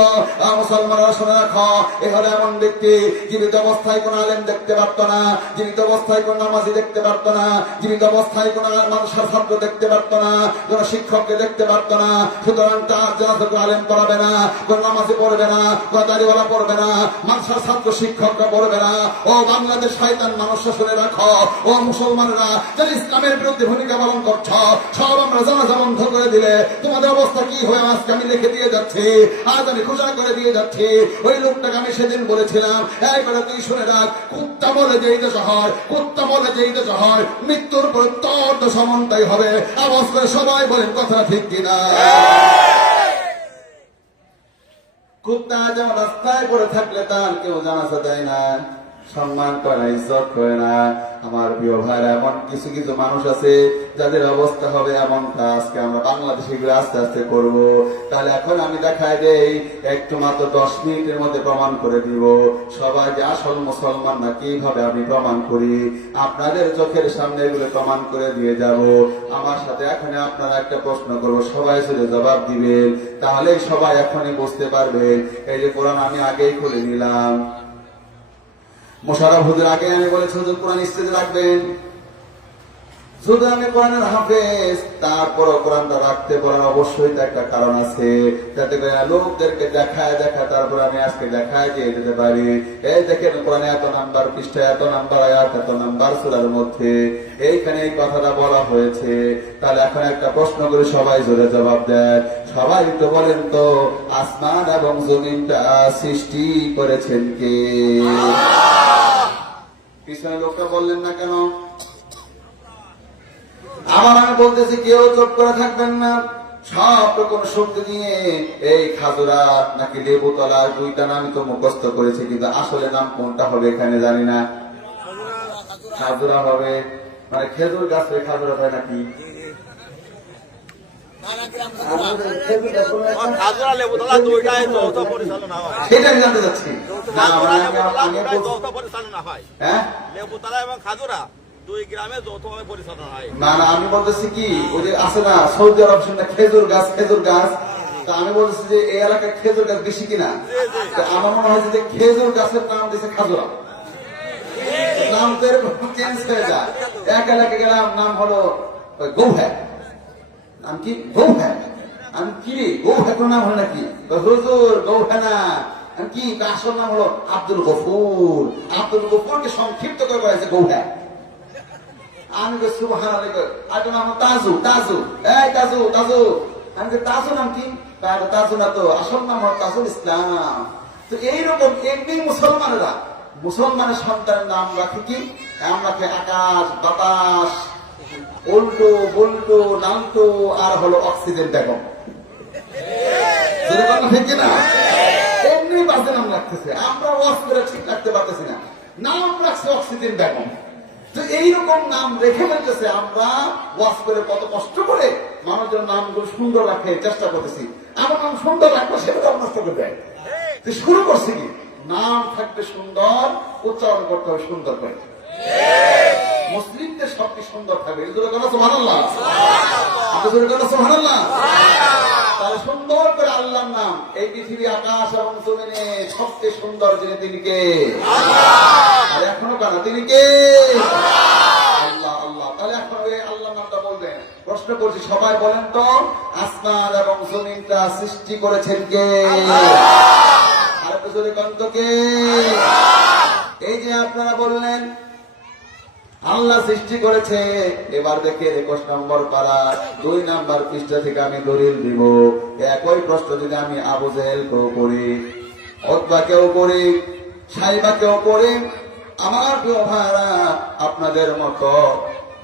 মুসলমানরা শুনে রাখো, এ হলো এমন ব্যক্তি জীবিত অবস্থায় কোন আলেম দেখতে পারতো না, জীবিত অবস্থায় কোন নামাজি দেখতে পারতো না, জীবিত অবস্থায় কোন মানুষের ছাত্র দেখতে পারতো না, কোন শিক্ষককে দেখতে পারতো না। সুতরাং তার জানাজা কোন আলেম পড়াবে না, কোন নামাজি পড়বে না, কোন দাড়িওয়ালা পড়বে না, মানুষের ছাত্র শিক্ষকরা পড়বে না। ও বাংলাদেশ শয়তান মানুষরা শুনে রাখো, ও মুসলমানরা যারা ইসলামের বিরুদ্ধে ভূমিকা পালন করছ, সব আমরা জানাজা বন্ধ করে দিলে তোমাদের অবস্থা কি হয় আজকে আমি লিখে দিয়ে যাচ্ছি, আজ আমি ঘোষণা করে দিয়ে যাচ্ছি। ওই লোকটাকে আমি সেদিন বলেছিলাম, এই করে তুই শুনে রাখ, কুত্তা বলে যেই দেশ হয়, কুত্তা বলে যেই দেশ হয়, মৃত্যুর পর তোর তো সমানটাই হবে। আওয়াজ করে সবাই বলেন কথা ঠিক কিনা? কুত্তা যেমন রাস্তায় পড়ে থাকলে তার কেউ জানাজা দেয় না, সম্মান করে না, ইজ্জত করে না। আমার প্রিয় ভাইরা, এমন কিছু কিছু মানুষ আছে যাদের অবস্থা হবে এমনটা আজকে আমরা বাংলাদেশে আস্তে আস্তে করব। তাহলে এখন আমি দেখাই দেই, একটু মাত্র 10 মিনিটের মধ্যে প্রমাণ করে দিব সবাই যে আসল মুসলমান না কিভাবে আমি প্রমাণ করি। আপনাদের চোখের সামনে এগুলো প্রমাণ করে দিয়ে যাব। আমার সাথে এখন আপনারা একটা প্রশ্ন করবো, সবাই শুধু জবাব দিবেন, তাহলে সবাই এখনই বুঝতে পারবে। এই যে কোরআন আমি আগেই খুলে নিলাম, মোশাররফ হুজুর আগে আমি বলেছি হুজুর কোরআন স্টেজে রাখবেন। শুধু আমি কোরআনের হাফেজ, তারপর কোরআনটা রাখতে বলার অবশ্যই তো একটা কারণ আছে, যাতে করে লোকদেরকে দেখায় তারপর আমি আজকে দেখায় দিয়ে যেতে পারি। এই দেখেন কোরআনে এত নাম্বার পৃষ্ঠা, এত নাম্বার আয়াত, এত নাম্বার সূরার মধ্যে এইখানে এই কথাটা বলা হয়েছে। তাহলে এখন একটা প্রশ্ন করে সবাই জোরে জবাব দেন। সবাই তো বলেন তো, আসমান এবং জমিনটা সৃষ্টি করেছেন কে? পিছনে লোকটা বললেন না কেন? আবার আমি বলতেছি, কেউ চুপ করে থাকবেন না। সব রকম শক্তি নিয়ে এই খাজুরা নাকি লেবুতলা, দুইটা নামই তো মুখস্থ করেছে, কিন্তু আসলে নাম কোনটা হবে এখানে জানি না। খাজুরা হবে, মানে খেজুর গাছ খাজুরা হয় নাকি? সেটা আমি জানতে চাচ্ছি। হ্যাঁ, লেবুতলা এবং খাজুরা 2 গ্রামে যৌথভাবে পরিচালনা হয়। না না, আমি বলতেছি কি, ওই যে আছে না সৌদি আরব খেজুর গাছ, তা আমি বলতেছি যে এই এলাকায় খেজুর গাছ বেশি কিনা। আমার মনে হয় যে খেজুর গাছের নাম দিয়েছে খাজুরা, নাম তো এরকম চেঞ্জ হয়ে যায়। এক এলাকায় গেলাম, নাম হলো গৌহা, নাম কি গৌহা। আমি কি রে গৌহা কোন নাম হলো নাকি? হুজুর গৌহা না, আমি কি আসল নাম হলো আব্দুল গফুর। আব্দুল গফুরকে সংক্ষিপ্ত করে বলা হয়েছে গৌহা। আমি সুবহানাল্লাহ, আর নাম তাজু, এই তাজু। আমি তাজু নাম কি? তাজু না তো, আসল নাম হলো তাজুল ইসলাম। তো এইরকম এমনি মুসলমানের সন্তানের নাম রাখে কি? নাম রাখে আকাশ, বাতাস, উল্টো বল্টু, নামটো, আর হলো অক্সিজেন বেগম। ঠিক না? এমনি বাজে নাম রাখতেছে, আমরা ওয়াজ করে ঠিক রাখতে পারতেছি না, নাম রাখছে অক্সিজেন বেগম। তো এইরকম নাম রেখে ফেলতেছে। আমরা ওয়াজ করে কত কষ্ট করে মানুষের নামগুলো সুন্দর রাখে চেষ্টা করতেছি, আমার নাম সুন্দর রাখবো সেটা নষ্ট করে দেয়। শুরু করছি কি, নাম থাকবে সুন্দর, উচ্চারণ করতে হবে সুন্দর করে। মুসলিমদের সবটি সুন্দর থাকবে। সুবহানাল্লাহ, সুবহানাল্লাহ। তাহলে সুন্দর করে আল্লাহর নাম, এই পৃথিবী আকাশ এবং জমিনে সবচেয়ে সুন্দর যিনি, তিনি কে? আর এখনো কেন তিনি কে? আল্লাহ, আল্লাহ। তাহলে এখন ওই আল্লাহর নামটা বলবেন। প্রশ্ন করছি, সবাই বলেন তো, আসমান এবং জমিনটা সৃষ্টি করেছেন কে? আর একটু জোরে বলেন তো কে? এই যে আপনারা বললেন আল্লাহ সৃষ্টি করেছে। এবার দেখে 21 নম্বর পারা 2 নাম্বার পৃষ্ঠা থেকে আমি দলিল দিব। একই প্রশ্ন যদি আমি আবু জেহেল কেউ করি, উতবা কেউ করি, সাইবা কেউ করি, আমার প্রিয় ভাইরা আপনাদের মতো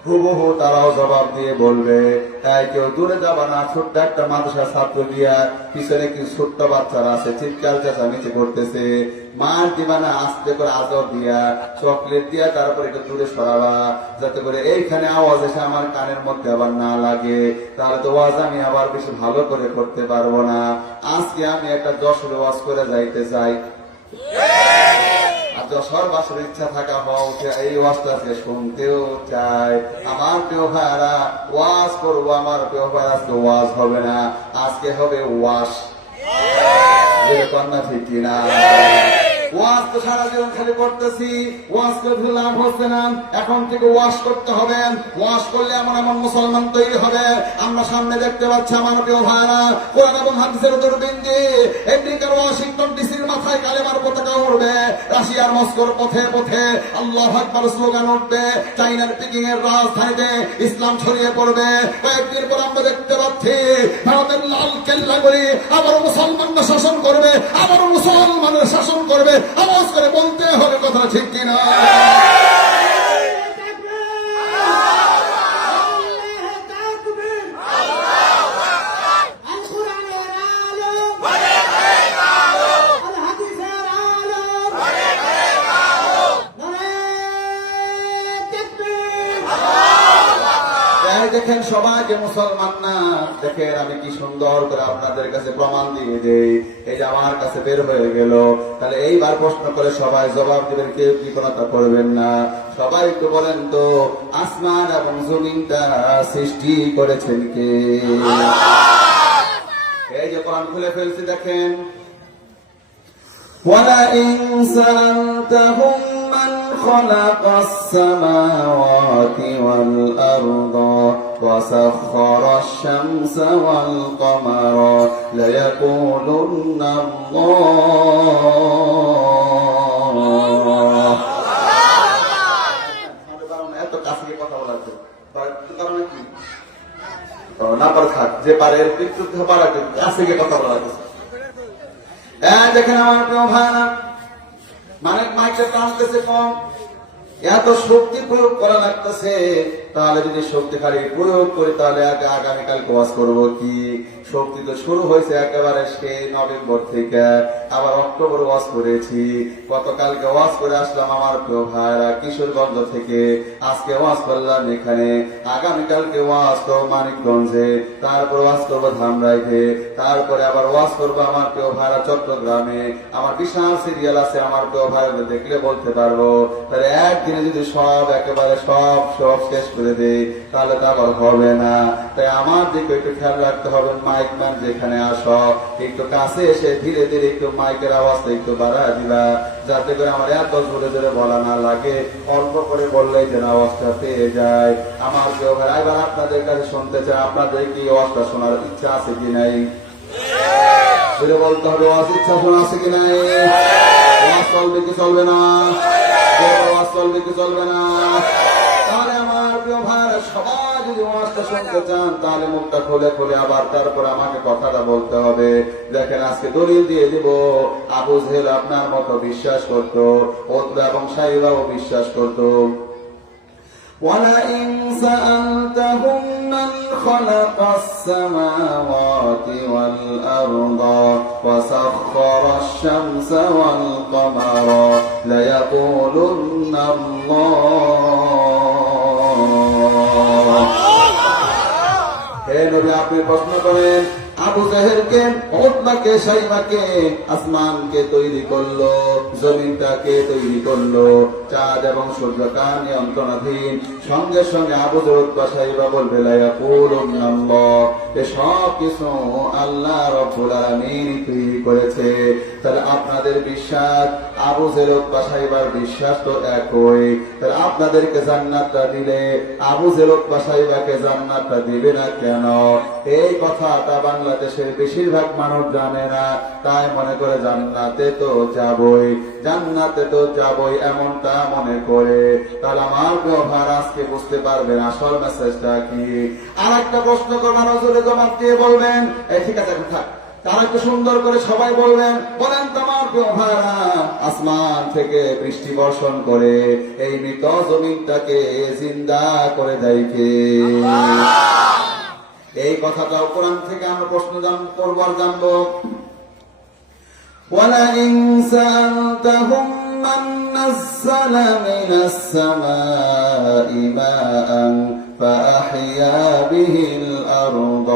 হুবহু তারাও জবাব দিয়ে বলবে। তাই কেউ দূরে যাবা না। ছোট্ট একটা মাদ্রাসা ছাত্র দিয়া, পিছনে কিছু ছোট্ট বাচ্চারা আছে, চিৎকার চেঁচামেচি করতেছে, মার দিবা না, আস্তে করে আদর দিয়া, চকলেট দিয়া, তারপর একটু দূরে সরাবা, যাতে করে এইখানে আওয়াজ এসে আমার কানের মধ্যে আবার না লাগে। তাহলে তো ওয়াজ আমি আবার বেশি ভালো করে করতে পারবো না। আজকে আমি একটা যশোরে ওয়াজ করে যাইতে চাই, যশোর বাসের ইচ্ছা থাকা হওয়া উঠে এই ওয়াজটাকে শুনতেও চাই। আমার প্রিয় ভাইরা, ওয়াজ করবো, আমার প্রিয় ভাই আজকে ওয়াজ হবে না, আজকে হবে ওয়াশ। কন্যা ঠিক কিনা? ওয়াজ তো সারা জীবন খালি করতেছি, ওয়াজ করে লাভ হচ্ছে না। এখন থেকে ওয়াজ করতে হবে। ওয়াজ করলে এমন মুসলমান তৈরি হবে। আমরা সামনে দেখতে পাচ্ছি আমার প্রিয় ভাইরা, কোরআন এবং হাদিসের দূরবীন আমেরিকার ওয়াশিংটন ডিসির মাথায় কালেমার পতাকা উঠবে, রাশিয়ার মস্কোর পথে পথে আল্লাহু আকবার স্লোগান উঠবে, চাইনার পিকিং এর রাজধানীতে ইসলাম ছড়িয়ে পড়বে। কয়েকদিন পর আমরা দেখতে পাচ্ছি ভারতের লাল কেল্লা করে আবার মুসলমানরা শাসন করবে, আবার মুসলমানের শাসন করবে। আওয়াজ করে বলতে হবে, কথা ঠিক কিনা? দেখেন সবাই যে মুসলমান না, দেখেন আমি কি সুন্দর করে আপনাদের কাছে প্রমাণ দিয়ে দেই। এই যে আমার কাছে বের হয়ে গেল, তাহলে এইবার প্রশ্ন করে সবাই জবাব দেবেন, কেউ কি কোনটা করবেন না। সবাই একটু বলেন তো, আসমান এবং জমিনটা সৃষ্টি করেছেন কে? এই যে কোরআন খুলে ফেলছি দেখেন, وَلَئِنْ سَأَلْتَهُمْ مَنْ خَلَقَ السَّمَاوَاتِ وَالْأَرْضَ وَسَخَّرَ الشَّمْسَ وَالْقَمَرَ لَيَقُولُنَّ اللَّهُ। এত কাছে গিয়ে কথা বলা কারণ কি না পার থাক, যে পারে বিদ্যুৎ পারা কাছে গিয়ে কথা বলা যাচ্ছে। দেখেন আমার প্রিয় ভাইরা, মানে মাইকটা টানতেছে কম, এত শক্তি প্রয়োগ করা লাগতেছে। তাহলে যদি শক্তি খালি প্রয়োগ করি তাহলে আগামীকাল ওয়াজ করবো কি? শক্তি তো শুরু হয়েছে একেবারে সেই নভেম্বর থেকে, আবার অক্টোবর ওয়াজ করেছি, গতকালকে ওয়াজ করে আসলাম আমার প্রিয় ভাইরা কিশোরগঞ্জ থেকে, আজকে ওয়াজ করলাম এখানে, আগামীকালকে ওয়াজ করবো মানিকগঞ্জে, তারপর ওয়াজ করবো ধামরাইতে, তারপরে আবার ওয়াজ করবো আমার প্রিয় ভাইরা চট্টগ্রামে। আমার বিশাল সিরিয়াল আছে, আমার প্রিয় ভাইরা দেখলে বলতে পারবো। তাহলে একদিনে যদি সব একেবারে সব শেষ করে দেই তাহলে তো আবার হবে না। তাই আমার দিকে একটু খেয়াল রাখতে হবে। মাইক ম্যান যেখানে আসো একটু কাছে এসে ধীরে ধীরে একটু মাইকের আওয়াজটা একটু বাড়া দিবা, যাতে করে আমার এত জোরে জোরে বলা না লাগে, অল্প করে বললেই যেন আওয়াজটা পেয়ে যায়। আমার কেউ ভাই এবার আপনাদের কাছে শুনতে চাই, আপনাদের কি আওয়াজটা শোনার ইচ্ছা আছে কি নাই? ধীরে বলতে হবে, আওয়াজ ইচ্ছা শোনা আছে কি নাই? আওয়াজ চলবে কি চলবে না? আওয়াজ চলবে কি চলবে না? তাহলে আমার প্রিয় ভাইরা সবাই যদি ওয়াজটা শুনতে চান তাহলে মুখটা খুলে খুলে আবার তারপর আমাকে কথাটা বলতে হবে। দেখেন আজকে দলিল দিয়ে দিব, আবু জেহেল আপনার মতো বিশ্বাস করত, উতবা এবং সাইবাও বিশ্বাস করত। وَلَئِنْ سَأَلْتَهُمْ مَنْ خَلَقَ السَّمَاوَاتِ وَالْأَرْضَ وَسَخَّرَ الشَّمْسَ وَالْقَمَرَ لَيَقُولُنَّ اللَّهُ। হে নবী, আপনি প্রশ্ন করেন আবু জাহেলকে, উতবাকে, সাইবাকে আসমানকে তৈরি করলো, জমিনটাকে তৈরি করলো, চাঁদ এবং সূর্য কার নিয়ন্ত্রণাধীন। সঙ্গে সঙ্গে আবু জাহেল, উতবা, সাইবা বলবে লা ইয়াকুলুন্নাল্লাহ, এ সব কিছু আল্লাহ রাব্বুল আলামিন তৈরি করেছে। তাহলে আপনাদের বিশ্বাস আবু জাহেল, উতবা, সাইবার বিশ্বাস তো একই। তাহলে আপনাদেরকে জান্নাতটা দিলে আবু জাহেল, উতবা, সাইবাকে জান্নাতটা দিবে না কেন? এই কথাটা বাংলাদেশের বেশিরভাগ মানুষ জানে না, তাই মনে করে জান্নাতে তো যাবই, জান্নাতে তো যাবই এমনটা মনে করে। তাহলে আমার ব্যবহার আজকে বুঝতে পারবেন আসল মেসেজটা কি। আর একটা প্রশ্ন করবেন, নজরে জবাব দিয়ে বলবেন, ঠিক আছে এখন থাক, তারা একটু সুন্দর করে সবাই বলবেন, বলেন তোমার ব্যবহারা আসমান থেকে বৃষ্টি বর্ষণ করে এই মৃত জমিনটাকে জিন্দা করে দেয় কে? এই কথাটাও কোরআন থেকে আমরা প্রশ্ন করবো আর জানবো। وَلَئِنْ سَأَلْتَهُمْ مَنْ نَزَّلَ مِنَ السَّمَاءِ مَاءً فَأَحْيَا بِهِ الْأَرْضَ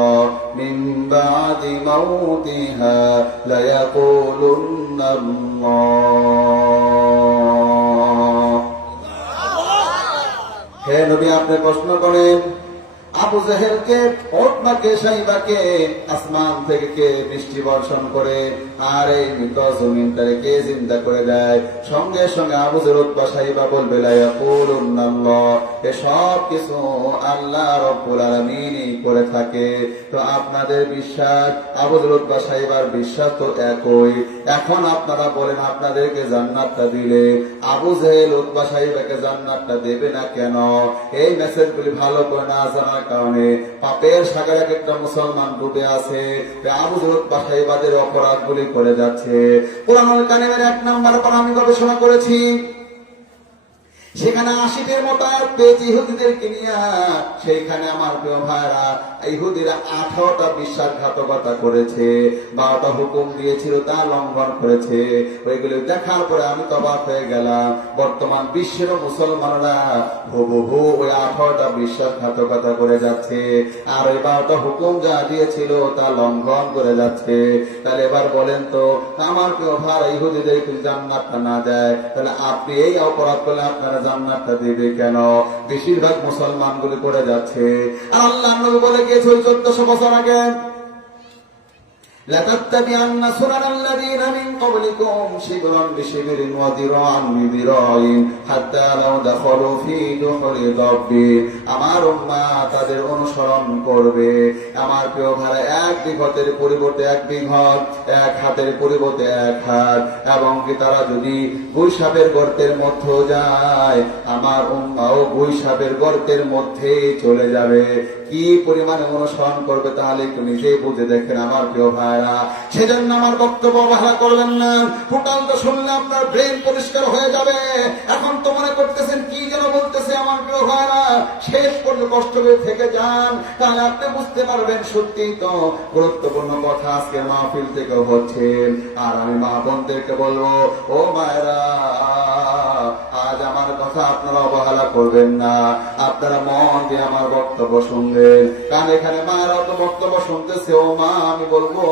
مِنْ بَعْدِ مَوْتِهَا لَيَقُولُنَّ اللَّهُ। হে নবী, আপনি প্রশ্ন করেন আবু জাহেলকে, উতবাকে, সাইবাকে আসমান থেকে কে বৃষ্টি বর্ষণ করে আর এই মৃত জমিনটাকে কে জিন্দা করে দেয়? সঙ্গে সঙ্গে আবু জাহেল, উতবা, সাইবা বলবে লা ইয়াকুলুন্নাল্লাহ, এ সব কিছু আল্লাহ রাব্বুল আলামিনই করে থাকে। তো আপনাদের বিশ্বাস আবু জাহেল, উতবা, সাইবার বিশ্বাস তো একই। এখন আপনারা বলেন আপনাদেরকে জান্নাতটা দিলে আবু জাহেল, উতবা, সাইবাকে জান্নাতটা দেবে না কেন? এই মেসেজগুলি ভালো করে না জানার কারণে পাপের সাগরে একটা মুসলমান ডুবে আছে, আবু জাহেল, উতবা, সাইবাদের অপরাধগুলি করে যাচ্ছে। কোরআনুল কারীমের 1 নম্বর পর আমি গবেষণা করেছি, সেখানে 80টির মতো আয়াত পেয়েছি ইহুদিদেরকে নিয়ে। সেইখানে আমার প্রিয় ভাইরা ইহুদিরা 18টা বিশ্বাসঘাতকতা করেছে, 12টা হুকুম দিয়েছিল তা লঙ্ঘন করেছে। ওইগুলো দেখার পরে আমি তো অবাক হয়ে গেলাম। বর্তমান বিশ্বের মুসলমানরা হুবহু ওই 18টা বিশ্বাসঘাতকতা করে যাচ্ছে, আর ওই 12টা হুকুম যা দিয়েছিল তা লঙ্ঘন করে যাচ্ছে। তাহলে এবার বলেন তো, আমার প্রিয় ভাই ইহুদিদের জান্নাতটা না দেয়, তাহলে আপনি এই অপরাধ করলে আপনারা জান্নাতটা দিবে কেন? বেশিরভাগ মুসলমান গুলো করে যাচ্ছে। আর আল্লাহ নবী বলে গিয়েছে 1400 বছর আগে, لَتَتَّبِعَنَّ سُنَنَ الَّذِينَ مِنْ قَبْلِكُمْ شِبْرًا بِشِبْرٍ وَذِرَاعًا بِذِرَاعٍ حَتَّى لَوْ دَخَلُوا فِي جُحُرِ ضَبٍّ। আমার উম্মাহ তাদের অনুসরণ করবে। আমার প্রিয় ভাইরা, এক বিঘতের পরিবর্তে এক বিঘত, এক হাতের পরিবর্তে এক হাত, এবং কি তারা যদি গুইসাপের গর্তের মধ্যে যায়, আমার উম্মাহও গুইসাপের গর্তের মধ্যে চলে যাবে। কি পরিমাণে অনুসরণ করবে তাহলে একটু নিজেই বুঝে দেখেন আমার প্রিয় ভাইরা। সেজন্য আমার বক্তব্য অবহেলা করবেন না। ফুটান্ত শুনলে আপনার ব্রেন পরিষ্কার হয়ে যাবে। এখন তো মনে করতেছেন কি যেন বলতেছে আমার প্রিয় ভাইরা, শেষ পর্যন্ত কষ্ট করে থেকে যান, তাহলে আপনি বুঝতে পারবেন সত্যি তো গুরুত্বপূর্ণ কথা আজকে মাহফিল থেকে হচ্ছে। আর আমি মা বোনদেরকে বলবো, ও মায়েরা, আজ আমার কথা আপনারা অবহেলা করবেন না। আপনারা মন দিয়ে আমার বক্তব্য শুনবেন, কারণ এখানে মায়েরা তো বক্তব্য শুনতেছে। ও মা, আমি বলবো,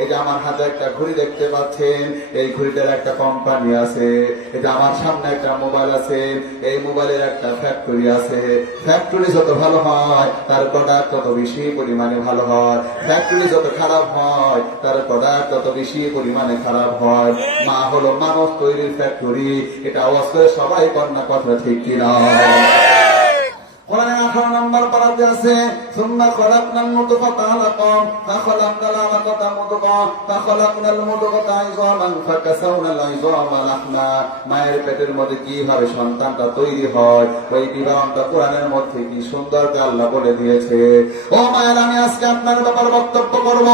এই যে আমার হাতে একটা ঘড়ি দেখতে পাচ্ছেন, এই ঘড়িটার একটা কোম্পানি আছে। এই যে আমার সামনে একটা মোবাইল আছে, এই মোবাইলের একটা ফ্যাক্টরি আছে। ফ্যাক্টরি যত ভালো হয় তার প্রোডাক্ট তত বেশি পরিমাণে ভালো হয়, ফ্যাক্টরি যত খারাপ হয় তার প্রোডাক্ট তত বেশি পরিমাণে খারাপ হয়। মা হলো মানুষ তৈরির ফ্যাক্টরি, এটা অবশ্যই সবাই কন্যা কথা ঠিক কিনা? কোরআনের 18 নম্বর পারাতে আছে, সুম্মা খলাকনাল নুতফাতা আলাকা ফাখলাকনাল আলাকাতা মুদগা ফাখলাকনাল মুদগাতা ইযামান ফাকাসাউনাল ইযামা লাহমা। মায়ের পেটের মধ্যে কিভাবে সন্তানটা তৈরি হয়, ওই বিবরণটা কোরআনের মধ্যে কি সুন্দর করে আল্লাহ বলে দিয়েছে। ও মায়ের, আমি আজকে আপনার ব্যাপারে বক্তব্য করব।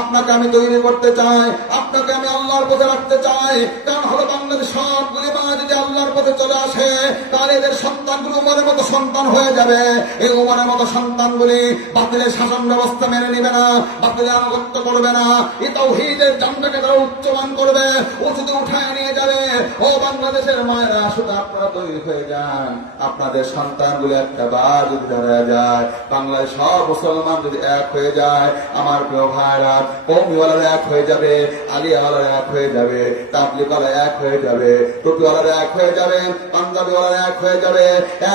আপনাকে আমি তৈরি করতে চাই, আপনাকে আমি আল্লাহর পথে রাখতে চাই। কারণ হলো বাংলাদেশ সবগুলি মা যদি আল্লাহর পথে চলে আসে, তাহলে এদের সন্তানগুলো উমরের মতো সন্তান হয়ে যাবে। এই উমরের মতো সন্তানগুলি বাতিলের শাসন ব্যবস্থা মেনে নিবে না, বাতিলের আনুগত্য করবে না, এই তাওহীদের ঝান্ডাকে তারা উচ্চমান করবে, উঁচুতে উঠায় নিয়ে যাবে। ও বাংলাদেশের মায়েরা, শুধু আপনারা তৈরি হয়ে যান। আপনাদের সন্তানগুলি একটা বার যদি ধরা যায়, বাংলাদেশ সব মুসলমান যদি এক হয়ে যায়, আমার প্রিয় ভাইরা, কওমিওয়ালারা এক হয়ে যাবে, আলিয়াওয়ালারা এক হয়ে যাবে, তাবলিগওয়ালা এক হয়ে যাবে, টুপিওয়ালারা এক হয়ে যাবে, পাঞ্জাবিওয়ালারা এক হয়ে যাবে।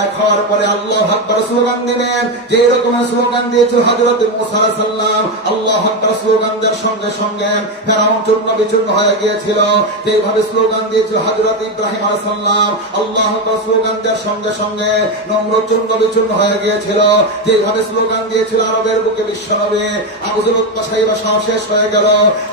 এক হওয়ার পরে আল্লাহু আকবার স্লোগান দিবেন, যে রকমের স্লোগান দিয়েছিল হযরত মুসা আলাইহিস সালাম। আল্লাহু আকবার স্লোগান দেওয়ার সঙ্গে সঙ্গে ফেরাউন চূর্ণ বিচূর্ণ হয়ে গিয়েছিল। যেভাবে স্লোগান দিয়েছিল হযরত ইব্রাহিম আলাইহিস সালাম, আল্লাহু আকবার স্লোগান দেওয়ার সঙ্গে সঙ্গে নমরুদ চূর্ণ বিচূর্ণ হয়ে গিয়েছিল। যেভাবে স্লোগান দিয়েছিল আরবের বুকে বিশ্বনবী আবু যুল পাশাইবা সব শেষ হয়ে গেল।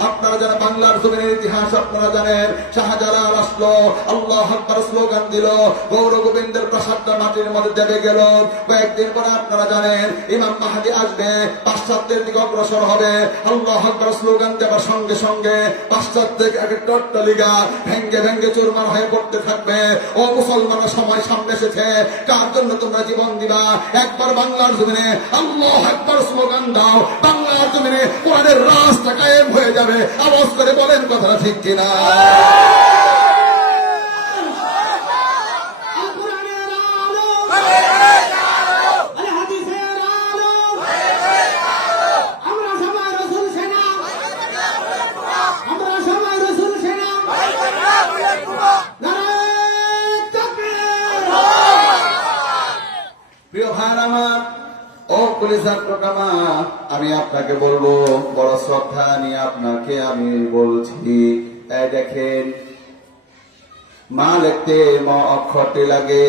আপনারা যারা বাংলার জমিনের ইতিহাস আপনারা জানেন, শাহজালাল আসলো, আল্লাহু আকবার স্লোগান দিল, গৌর গোবিন্দের প্রাসাদটা মাটির মধ্যে দেবে গেল। কয়েকদিন পরে আপনারা জানেন ইমাম মাহদী আসবে, পাশ্চাত্যের দিকে অগ্রসর হবে। আল্লাহু আকবার স্লোগান দেওয়ার সঙ্গে সঙ্গে পাশ্চাত্যের একটা অট্টালিকা ভেঙ্গে ভেঙ্গে চুরমার হয়ে পড়তে থাকবে। ও মুসলমানের সময় সামনে এসেছে, কার জন্য তোমরা জীবন দিবা? একবার বাংলার জমিনে আল্লাহু আকবার স্লোগান দাও, বাংলার জমিনে কোরআনের রাস্তা কায়েম হয়ে যাবে। আওয়াজ করে বলেন কথাটা ঠিক কিনা? প্রিয় ভাইরা আমার, ও কলিজার প্রকামা, আমি আপনাকে বলবো, বড় শ্রদ্ধা নিয়ে আপনাকে আমি বলছি, এই দেখেন, মা লিখতে ম অক্ষরটি লাগে,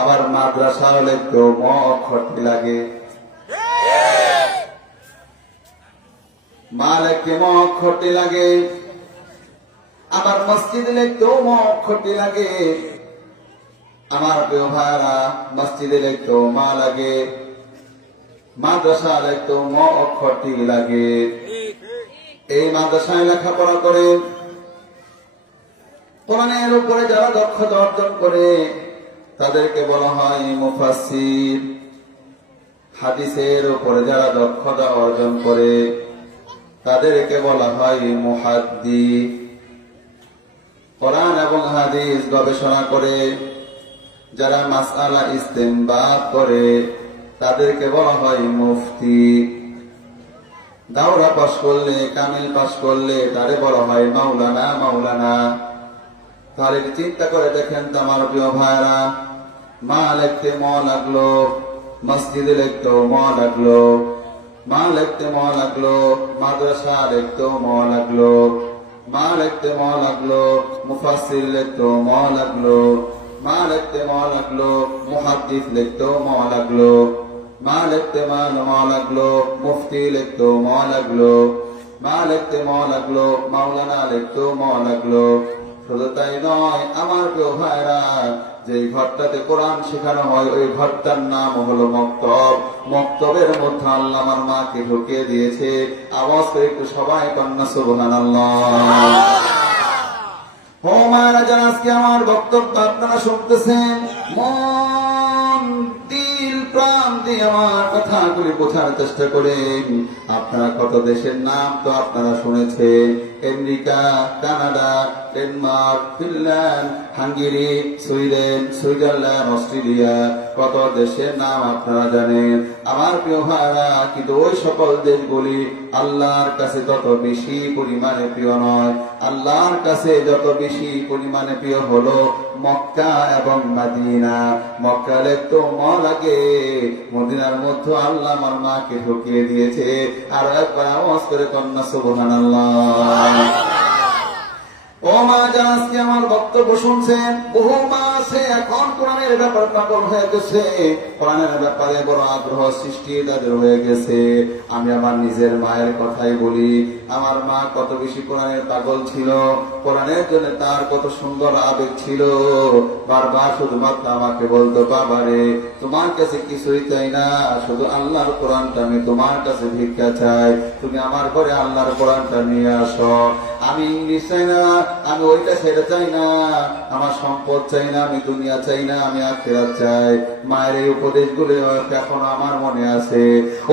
আবার মাদ্রাসা লিখতেও ম অক্ষরটি লাগে। মা লিখতে ম অক্ষরটি লাগে, আবার মসজিদ লিখতেও ম অক্ষরটি লাগে। আমার প্রিয় ভাইরা, মসজিদে লিখতেও মা লাগে, মাদ্রাসা লিখতেও ম অক্ষরটি লাগে। এই মাদ্রাসায় লেখাপড়া করে কোরআনের উপরে যারা দক্ষতা অর্জন করে তাদেরকে বলা হয় মুফাসসির। হাদিসের উপরে যারা দক্ষতা অর্জন করে তাদেরকে বলা হয় মুহাদ্দিস। কোরআন এবং হাদিস গবেষণা করে যারা মাসআলা ইস্তেমবাত করে তাদেরকে বলা হয় মুফতি। দাওরা পাশ করলে, কামিল পাশ করলে তারে বলা হয় মাওলানা। মাওলানা তাহলে চিন্তা করে দেখেন তো আমার প্রিয় ভাইরা, মা লিখতে ম লাগলো, মসজিদে লিখতেও ম লাগলো, মা লিখতে ম লাগলো, মাদ্রাসা লিখতেও ম লাগলো, মা লিখতে ম লাগলো, মুফাসসির লিখতেও ম লাগলো, মা লিখতে ম লাগলো, মুহাদ্দিস লিখতেও ম লাগলো, মা লিখতে ম লাগলো, মুফতি লিখতেও ম লাগলো, মা লিখতে ম লাগলো, মাওলানা লিখতেও ম লাগলো। শুধু তাই নয় আমার প্রিয় ভাইরা, যে ঘরটাতে কোরআন শেখানো হয় ওই ঘরটার নাম হলো মক্তব। মক্তবের মধ্যে আল্লাহ আমার মাকে ঢুকিয়ে দিয়েছে। আওয়াজ করে একটু সবাই কন্যা সুবহানাল্লাহ। ও মায়েরা যারা আজকে আমার বক্তব্য আপনারা শুনতেছেন, মন দিল প্রাণ দিয়ে আমার কথাগুলি বোঝার চেষ্টা করেন। আপনারা কত দেশের নাম তো আপনারা শুনেছেন, America, Canada, Denmark, Finland, Hungary, Sweden, Switzerland, Australia, কত দেশের নাম আপনারা জানেন। আমার প্রিয় ভাইরা, কিন্তু ওই সকল দেশগুলি আল্লাহর কাছে তত বেশি পরিমাণে প্রিয় নয়। আল্লাহর কাছে যত বেশি পরিমাণে প্রিয় হলো মক্কা এবং মদিনা। মক্কা লিখতো ম লাগে, মদিনার মধ্যে আল্লাহ আমার মাকে ঢুকিয়ে দিয়েছে। আর একবার আওয়াজ করে কন্যা সুবহানাল্লাহ। ও মা যারা আজকে আমার বক্তব্য শুনছেন, বহু মা আছে এখন কোরআনের ব্যাপারে পাগল হয়ে গেছে, কোরআনের ব্যাপারে বড় আগ্রহ সৃষ্টি তাদের হয়ে গেছে। আমি আমার নিজের মায়ের কথাই বলি, আমার মা কত বেশি কোরআনের পাগল ছিল, কোরআনের জন্য তার কত সুন্দর আবেগ ছিল। বারবার শুধুমাত্র আমাকে বলতো, বাবারে তোমার কাছে কিছুই চাই না, শুধু আল্লাহর কোরআনটা আমি তোমার কাছে ভিক্ষা চাই, তুমি আমার ঘরে আল্লাহর কোরআনটা নিয়ে আসো। আমি ইংলিশ চাই না, আমি ওইটা সেটা চাই না, আমার সম্পদ চাই না, আমি দুনিয়া চাই না, আমি আখিরাত চাই। মায়ের এই উপদেশগুলো এখন আমার মনে আছে।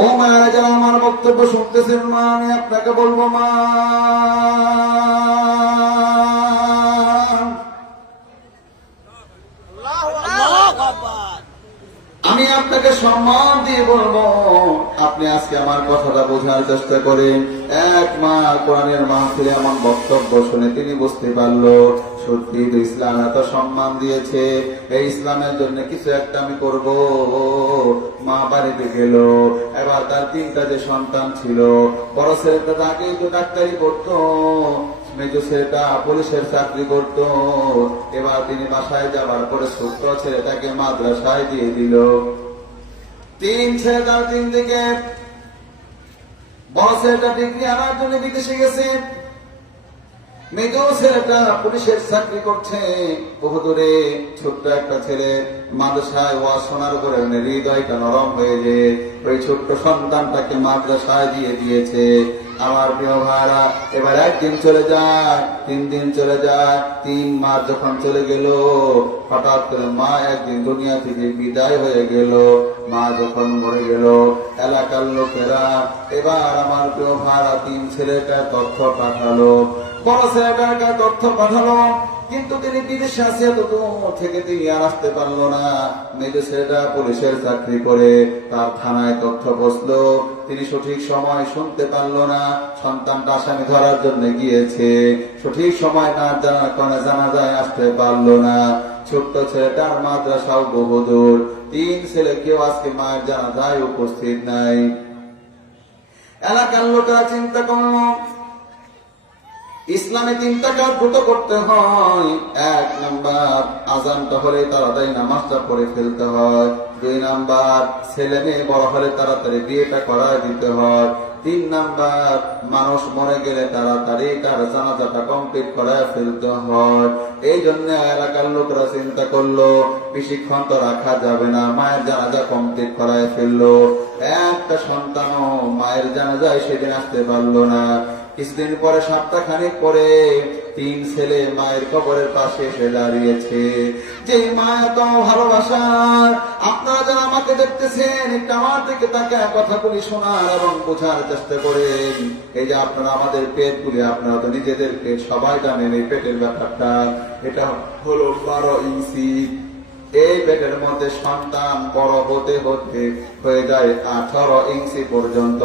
ও মায়েরা যারা আমার বক্তব্য শুনতেছেন, মা আমি আপনাকে বলবো, মা আমি আপনাকে সম্মান দিয়ে বলবো, আপনি আজকে আমার কথাটা বোঝার চেষ্টা করেন। এক মা কোরআনের মাহফিলে এমন বক্তব্য শুনে তিনি বুঝতে পারলো সত্যি তো ইসলাম এত সম্মান দিয়েছে, এই ইসলামের জন্য কিছু একটা আমি করব। মা বাড়িতে গেল, এবার তার 3টা যে সন্তান ছিল, বড় ছেলেটা আগেই তো ডাক্তারি করতো, মেজো ছেলেটা পুলিশের চাকরি করতো। এবার তিনি বাসায় যাবার পরে ছোট্ট ছেলেটাকে মাদ্রাসায় দিয়ে দিল। 3 ছেলে তার 3 দিকে, বড় ছেলেটা ডিগ্রি আনার জন্য বিদেশে গেছে, মেজো ছেলেটা পুলিশের চাকরি করছে বহু দূরে। ছোট্ট একটা ছেলে মাদ্রাসায় ওয়াজ শোনার পরে হৃদয়টা নরম হয়ে যে ওই ছোট্ট সন্তানটাকে মাদ্রাসায় দিয়ে দিয়েছে। আমার প্রিয় ভাইরা, এবার 1 দিন চলে যায়, 3 দিন চলে যায়, 3 মাস যখন চলে গেল, হঠাৎ করে মা একদিন দুনিয়া থেকে বিদায় হয়ে গেল। মা যখন মরে গেল, এলাকার লোকেরা এবার আমার প্রিয় ভাইরা 3 ছেলেটার তথ্য পাঠালো, বড় ছেলেটার তথ্য পাঠালো, কিন্তু তিনি বিদেশে আছে, এত দূর থেকে তিনি আর আসতে পারলো না। মেজো ছেলেটা পুলিশের চাকরি করে, তার থানায় তথ্য পৌঁছলো, তিনি সঠিক সময় শুনতে পারলো না। সন্তানটা আসামি ধরার জন্য গিয়েছে, সঠিক সময় না জানার কারণে জানাজায় আসতে পারলো না। ছোট্ট ছেলেটার মাদ্রাসাও বহুদূর, 3 ছেলে কেউ আজকে মায়ের জানাজায় উপস্থিত নাই। এলাকার লোকেরা চিন্তা করলো, ইসলামে 3টা কাজ দ্রুত করতে হয়। 1 নাম্বার, আজানটা হলে তাড়াতাড়ি নামাজটা পড়ে ফেলতে হয়। 2 নাম্বার, ছেলে মেয়ে বড় হলে তাড়াতাড়ি বিয়েটা করায় দিতে হয়। 3 নাম্বার, মানুষ মরে গেলে তাড়াতাড়ি তার জানাজাটা কমপ্লিট করায় ফেলতে হয়। এই জন্য এলাকার লোকরা চিন্তা করলো, বেশিক্ষণ তো রাখা যাবে না, মায়ের জানাজা কমপ্লিট করায় ফেললো। একটা সন্তানও মায়ের জানাজায় সেদিন আসতে পারলো না। কিছুদিন পরে, সপ্তাহখানেক পরে, 3 ছেলে মায়ের কবরের পাশে এসে দাঁড়িয়েছে। যে মা এত ভালোবাসার, আপনারা যারা আমাকে দেখতেছেন, একটু আমার দিকে তাকায় কথাগুলি শোনার এবং বোঝার চেষ্টা করেন। এই যে আপনারা আমাদের পেটগুলি, আপনারা তো নিজেদের পেট সবাই জানেন, এই পেটের ব্যাপারটা, এটা হলো 12 ইঞ্চি। এই পেটের মধ্যে সন্তান বড় হতে হতে হয়ে যায় 18 ইঞ্চি পর্যন্ত।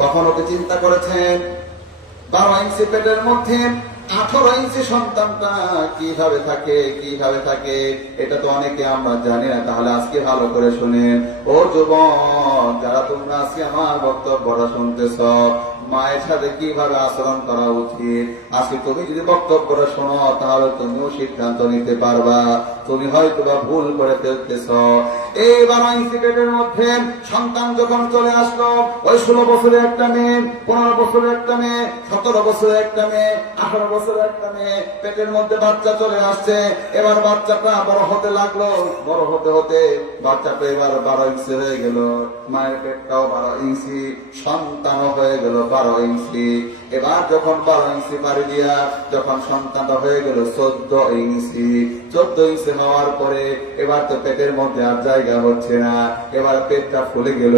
কখনো কি চিন্তা করেছেন 12 ইঞ্চি পেটের মধ্যে 18 ইঞ্চি সন্তানটা কিভাবে থাকে? এটা তো অনেকে আমরা জানি না। তাহলে আজকে ভালো করে শুনেন, ও যুবক যারা তোমরা আজকে আমার বক্তব্যটা শুনতেছ, মায়ের সাথে কিভাবে আচরণ করা উচিত, আজকে তুমি যদি বক্তব্যটা শোনো তাহলে তুমিও সিদ্ধান্ত নিতে পারবা। তুমি হয়তো বা ভুল করে ফেলতেছ। এই 12 ইঞ্চি পেটের মধ্যে সন্তান যখন চলে আসলো, ওই 16 বছরের একটা মেয়ে, 15 বছরের একটা মেয়ে, 17 বছরের একটা মেয়ে, 18 বছরের একটা মেয়ে, পেটের মধ্যে বাচ্চা চলে আসছে। এবার বাচ্চাটা বড় হতে লাগলো, বড় হতে হতে বাচ্চাটা এবার 12 ইঞ্চি হয়ে গেল। মায়ের পেটটাও 12 ইঞ্চি, সন্তানও হয়ে গেল 12 ইঞ্চি। এবার যখন 12 ইঞ্চি পাড়ি দিয়া যখন সন্তানটা হয়ে গেল 14 ইঞ্চি, 14 ইঞ্চি হওয়ার পরে এবার তো পেটের মধ্যে আর জায়গা হচ্ছে না, এবার পেটটা ফুলে গেল।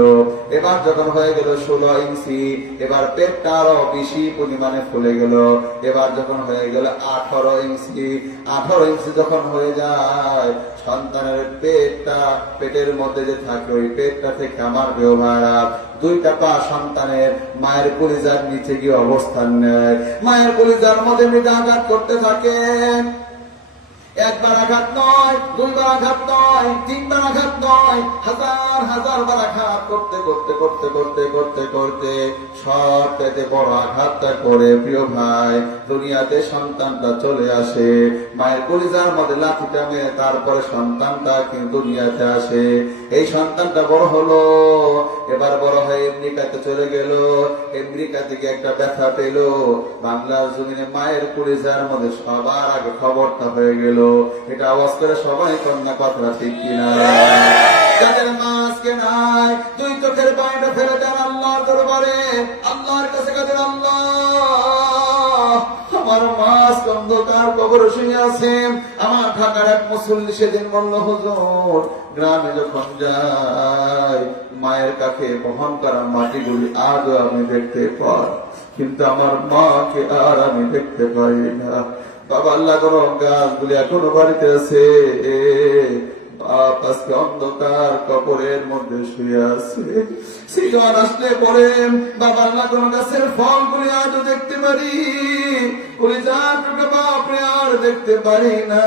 এবার যখন হয়ে গেল 16 ইঞ্চি, এবার পেটটা আরো বেশি পরিমাণে ফুলে গেল। এবার যখন হয়ে গেল 18 ইঞ্চি, 18 ইঞ্চি যখন হয়ে যায়, সন্তানের পেটের মধ্যে যে থাকে, ওই পেটটা থেকে আমার ব্যবহার 2টা পা সন্তানের মায়ের কলিজার নিচে গিয়ে অবস্থান নেয়। মায়ের কলিজার মধ্যে মৃদু আঘাত করতে থাকে। একবার আঘাত নয়, 2বার আঘাত নয়, 3বার আঘাত নয়, হাজার বার আঘাত করতে সব পেতে বড় আঘাতটা করে প্রিয় ভাই দুনিয়াতে সন্তানটা চলে আসে। মায়ের কলিজার মধ্যে লাথিটা মেরে তারপরে সন্তানটা কিন্তু দুনিয়াতে আসে। এই সন্তানটা বড় হলো, এবার বড় হয়ে আমেরিকাতে চলে গেল। আমেরিকা থেকে একটা ব্যথা পেল। বাংলার জমিনে মায়ের কলিজার মধ্যে সবার আগে খবরটা হয়ে গেল। এটা আওয়াজ করে সবাই কন্যা কথা ঠিক কিনা? যাদের মা আজকে নাই, 2 চোখের পানিটা ফেলে দেন আল্লাহর দরবারে, আল্লাহর কাছে কাঁদেন, আল্লাহ আমার মা অন্ধকার কবরে শুয়ে আছে। আমার ঢাকার এক মুসল্লি সেদিন বলল, হুজুর গ্রামে যখন যাই মায়ের কাছে বহন করা মাটিগুলি আজও আমি দেখতে পাই, কিন্তু আমার মাকে আর আমি দেখতে পাই না। বাবা আল্লাহ করো, গাছগুলি এখনো বাড়িতে আছে, বাপ আজকে অন্ধকার কবরের মধ্যে শুয়ে আছে। সিজন আসলে পরে বাবা আল্লাহ কোন গাছের ফলগুলি আজও দেখতে পারি, বাপরে আর দেখতে পারি না।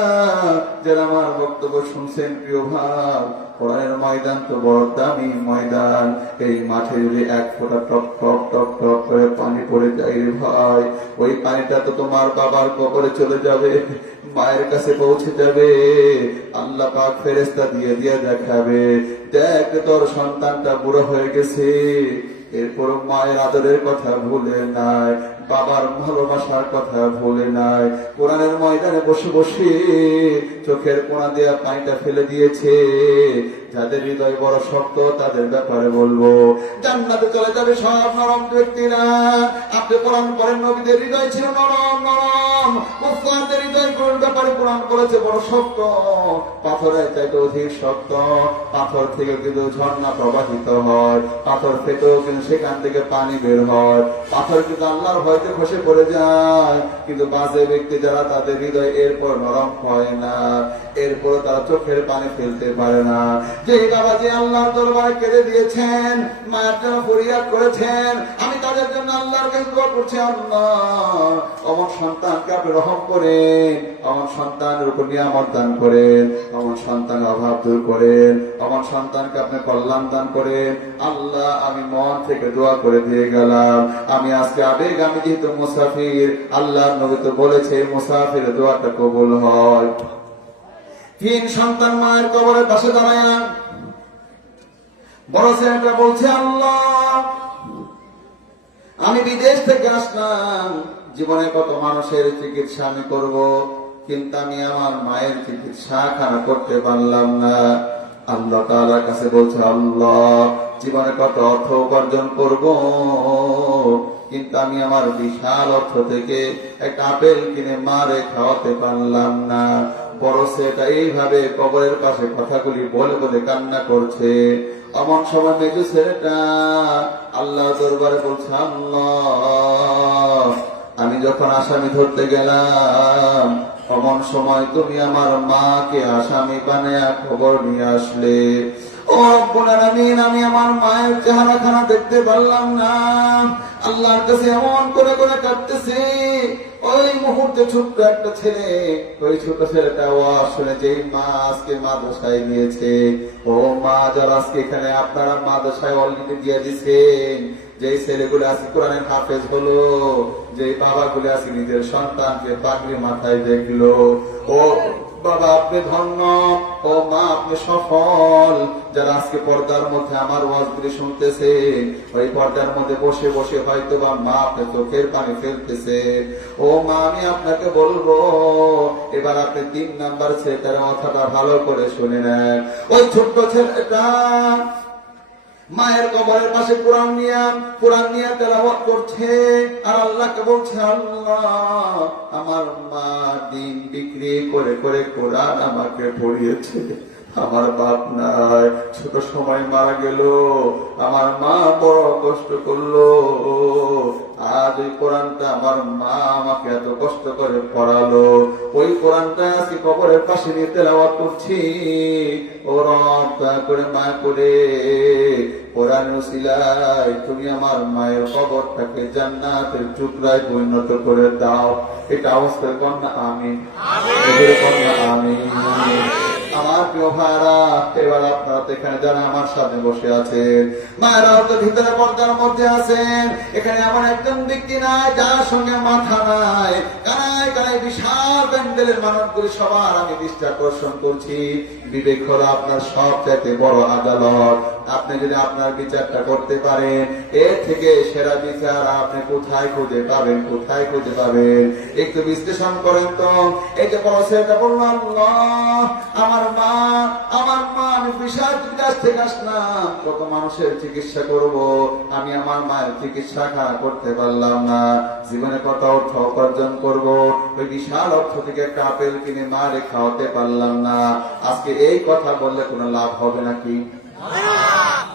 যারা আমার বক্তব্য শুনছেন প্রিয় ভাই, কোরআনের ময়দান তো বড় দামি ময়দান। এই মাঠে যদি 1 ফোঁটা টপ টপ টপ টপ করে পানি পড়ে যায় রে ভাই, ওই পানিটা তো তোমার বাবার কবরে চলে যাবে, মায়ের কাছে পৌঁছে যাবে। আল্লাহ পাক ফেরেশতা দিয়ে দেখাবে, দেখ তোর সন্তানটা বুড়ো হয়ে গেছে, এরপর মায়ের আদরের কথা ভুলে নাই, বাবার ভালোবাসার কথা ভুলে নাই। কোরআনের ময়দানে বসে বসে চোখের কোণা দিয়ে পানিটা ফেলে দিয়েছে। যাদের হৃদয় বড় শক্ত তাদের ব্যাপারে বলবো, জান্নাতে চলে যাবে সব নরম ব্যক্তিরা। আপনি কোরআন পড়েন, নবীদের হৃদয় ছিল নরম নরম, মুসলমানদের হৃদয় ব্যাপারে কোরআন করেছে বড় শক্ত, পাথরের চাইতে অধিক শক্ত। পাথর থেকে কিন্তু ঝর্ণা প্রবাহিত হয়, পাথর থেকেও কিন্তু সেখান থেকে পানি বের হয়। পাথর কিন্তু আল্লাহর হয়তো খসে পড়ে যায়, কিন্তু বাজে ব্যক্তি যারা তাদের হৃদয় এরপর নরম হয় না, এরপর তারা চোখের পানি ফেলতে পারে না। যে বাবাজি আল্লাহর দরবারে কেঁদে দিয়েছেন, মায়ের জন্য ফরিয়াদ করেছেন, আমি তাদের জন্য আল্লাহর কাছে দোয়া করছি, আল্লাহ আমার সন্তানকে আপনি রহম করেন, আমার সন্তানের উপর নিয়ামত দান করেন, আমার সন্তানের অভাব দূর করেন, আমার সন্তানকে আপনি কল্যাণ দান করেন। আল্লাহ আমি মন থেকে দোয়া করে দিয়ে গেলাম। আমি আজকে আবেগ, আমি যেহেতু মুসাফির, আল্লাহ নবী তো বলেছে মুসাফির দোয়াটা কবুল হয়। 3 সন্তান মায়ের কবরের পাশে দাঁড়ায়, বড় ছেলেটা বলছে, আল্লাহ আমি বিদেশ থেকে আসলাম, জীবনে কত মানুষের চিকিৎসা আমি করব, কিন্তু আমি আমার মায়ের চিকিৎসা খানা করতে পারলাম না। আল্লাহ তাআলার কাছে বলছে, আল্লাহ জীবনে কত অর্থ উপার্জন করব, কিন্তু আমি আমার বিশাল অর্থ থেকে একটা আপেল কিনে মারে খাওয়াতে পারলাম না। বড় ছেলেটা এইভাবে কবরের পাশে কথাগুলি বলে বলে কান্না করছে। এমন সময় মেজু ছেলেটা আল্লাহ দরবারে বলছে, আল্লাহ আমি যখন আসামি ধরতে গেলাম, এমন সময় তুমি আমার মাকে আসামি বানায়া খবর নিয়ে আসলে। ও রব্বুল আলামিন, আমি আমার মায়ের চেহারাখানা দেখতে পারলাম না। আল্লাহর কাছে এমন করে করে কাঁদতেছি। ওই মুহূর্তে ছোট্ট একটা ছেলে, ওই ছোট ছেলেটা শুনে যে মা আজকে মাদ্রাসায় গিয়েছে, ও মা যারা আজকে এখানে আপনারা মাদ্রাসায় অলরেডি দিয়ে দিচ্ছেন, যে ছেলেগুলো আজকে কোরআনের হাফেজ হলো, যে বাবাগুলো আজকে নিজের সন্তানকে পাগড়ি মাথায় দেখলো, ও বাবা আপনি ধন্য, ও মা আপনি সফল, যারা আজকে পর্দার মধ্যে আমার ওয়াজগুলি শুনতেছে, ওই পর্দার মধ্যে বসে বসে হয়তো বা মা আপনি চোখের পানি ফেলতেছে। ও মা আমি আপনাকে বলবো, এবার আপনি 3 নাম্বার ছেলেটার কথাটা ভালো করে শুনে নেন। ওই ছোট্ট ছেলেটা মায়ের কবরের পাশে কোরআন নিয়ে তেলাওয়াত করছে, আর আল্লাহকে বলছে, আল্লাহ আমার মা দিন বিক্রি করে করে কোরআন আমাকে পড়িয়েছে, আমার বাপ নাই, ছোট সময় মারা গেল, আমার মা বড় কষ্ট করলো, আজ ওই কোরআনটা আমার মা আমাকে এত কষ্ট করে পড়ালো, ওই কোরআনটা আজকে কবরের পাশে নিয়ে তেলাওয়াত করছি। ও রব দয়া করে মায়া করে কোরআন উসিলায় তুমি আমার মায়ের কবরটাকে জান্নাতের টুকরায় পরিণত করে দাও। এটা অবস্থায় কন্যা আমি কন্যা আমি। আমার প্রিয় ভাইরা, এবার আপনারা এখানে যারা আমার সামনে বসে আছেন, মায়েরাও তো ভিতরে পর্দার মধ্যে আছেন, এখানে এমন একজন ব্যক্তি নাই যার সঙ্গে মাথা নাই। কানায় কানায় বিশাল প্যান্ডেলের মানুষগুলি সবার আমি দৃষ্টি আকর্ষণ করছি। বিবেক হলো আপনার সবচাইতে বড় আদালত। আপনি যদি আপনার বিচারটা করতে পারেন, এর থেকে সেরা বিচার আপনি কোথায় খুঁজে পাবেন, কোথায় খুঁজে পাবেন? একটু বিশ্লেষণ করেন তো। এই যে বড় ছেলেটা বলল, আল্লাহ আমার মা আমি বিশাল বিদেশ থেকে আসলাম, কত মানুষের চিকিৎসা করব, আমি আমার মায়ের চিকিৎসা করতে পারলাম না, জীবনে কত অর্থ উপার্জন করব, ওই বিশাল অর্থ থেকে একটা আপেল কিনে মারে খাওয়াতে পারলাম না। আজকে এই কথা বললে কোনো লাভ হবে নাকি?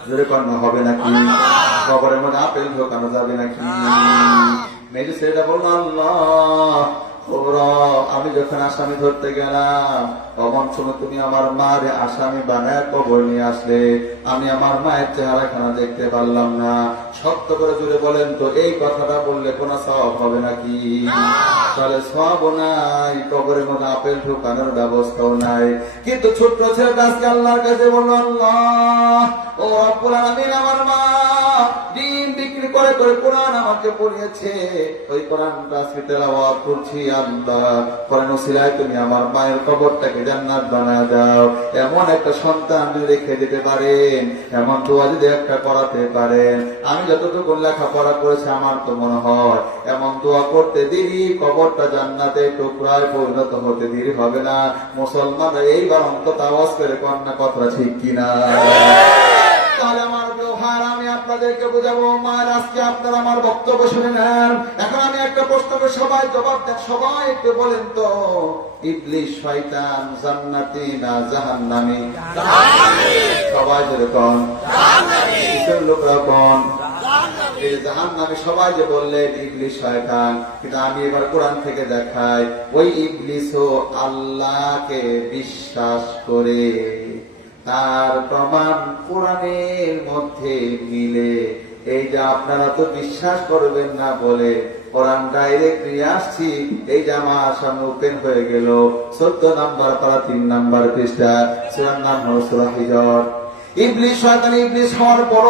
জোরে কন্যা হবে নাকি? কবরের মধ্যে আপেল ঢোকানো যাবে নাকি? মেজে ছেলেটা বলল, আল্লাহ আমি যখন আসামি ধরতে গেলাম, তখন সময় তুমি আমার মারে আসামি বানায় কবর নিয়ে আসলে, আমি আমার মায়ের চেহারাখানা দেখতে পারলাম না। সত্য করে জুড়ে বলেন তো, এই কথাটা বললে কোনো সওয়াব হবে নাকি? তাহলে সওয়াবও নাই, কবরের মধ্যে আপেল ঢোকানোর ব্যবস্থাও নাই। কিন্তু ছোট্ট ছেলেটা আজকে আল্লাহর কাছে বলল, আল্লাহ ও রব্বুল আলামিন, আমার মা দিন বিক্রি করে করে কোরআন আমাকে পড়িয়েছে, ওই কোরআনটা আজকে তেলাওয়াত করছি। আল্লাহ কোরআন ওসিলায় তুমি আমার মায়ের কবরটাকে জান্নাত বানায় দাও। এমন একটা সন্তান যদি রেখে দিতে পারেন, এমন দোয়া যদি একটা করাতে পারেন, আমি যতটুকু লেখাপড়া করেছি আমার তো মনে হয় এমন দোয়া করতে দেরি, কবরটা জান্নাতে টুকরায় পরিণত হতে দেরি হবে না। মুসলমান এইবার অন্তত আওয়াজ করে কন্যা কথা ঠিক কিনা? তাহলে আমার ব্যবহার আমি আপনাদেরকে বোঝাবো। মায়ের আজকে আপনারা আমার বক্তব্য শুনে নেন। এখন আমি একটা প্রশ্ন করে সবাই জবাব দেন। সবাই একটু বলেন তো, ইবলিস শয়তান জান্নাতি না জাহান্নামী? সবাই যদি কোন লোকরা কোন জাহান্নামী? সবাই যে বললেন ইবলিস শয়তান, কিন্তু আমি এবার কোরআন থেকে দেখাই, ওই ইবলিসও আল্লাহকে বিশ্বাস করে, তার প্রমাণ কোরআনের মধ্যে মিলে। এই যে আপনারা তো বিশ্বাস করবেন না বলে কোরআন ডাইরেক্ট নিয়ে আসছি, এই যে আমার সামনে ওপেন হয়ে গেল 14 নাম্বার পারা 3 নাম্বার পৃষ্ঠা, সূরার নাম হলো সূরা হিজর। ইবলিস শয়তান ইবলিস হওয়ার পর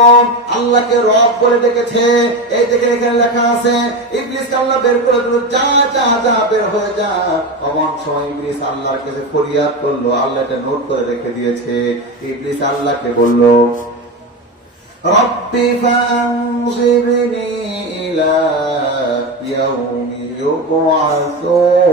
আল্লাহকে রব বলে ডেকেছে। এই দেখে এখানে লেখা আছে, ইবলিসকে আল্লাহ বের করে দিল, যা যা যা বের হয়ে যা। এমন সময় ইবলিস আল্লাহর কাছে ফরিয়াদ করলো, আল্লাহ এটা নোট করে রেখে দিয়েছে। ইবলিস আল্লাহকে বলল, রব্বি ফানজিরনি ইলা ইয়াউমি ইউবআসুন।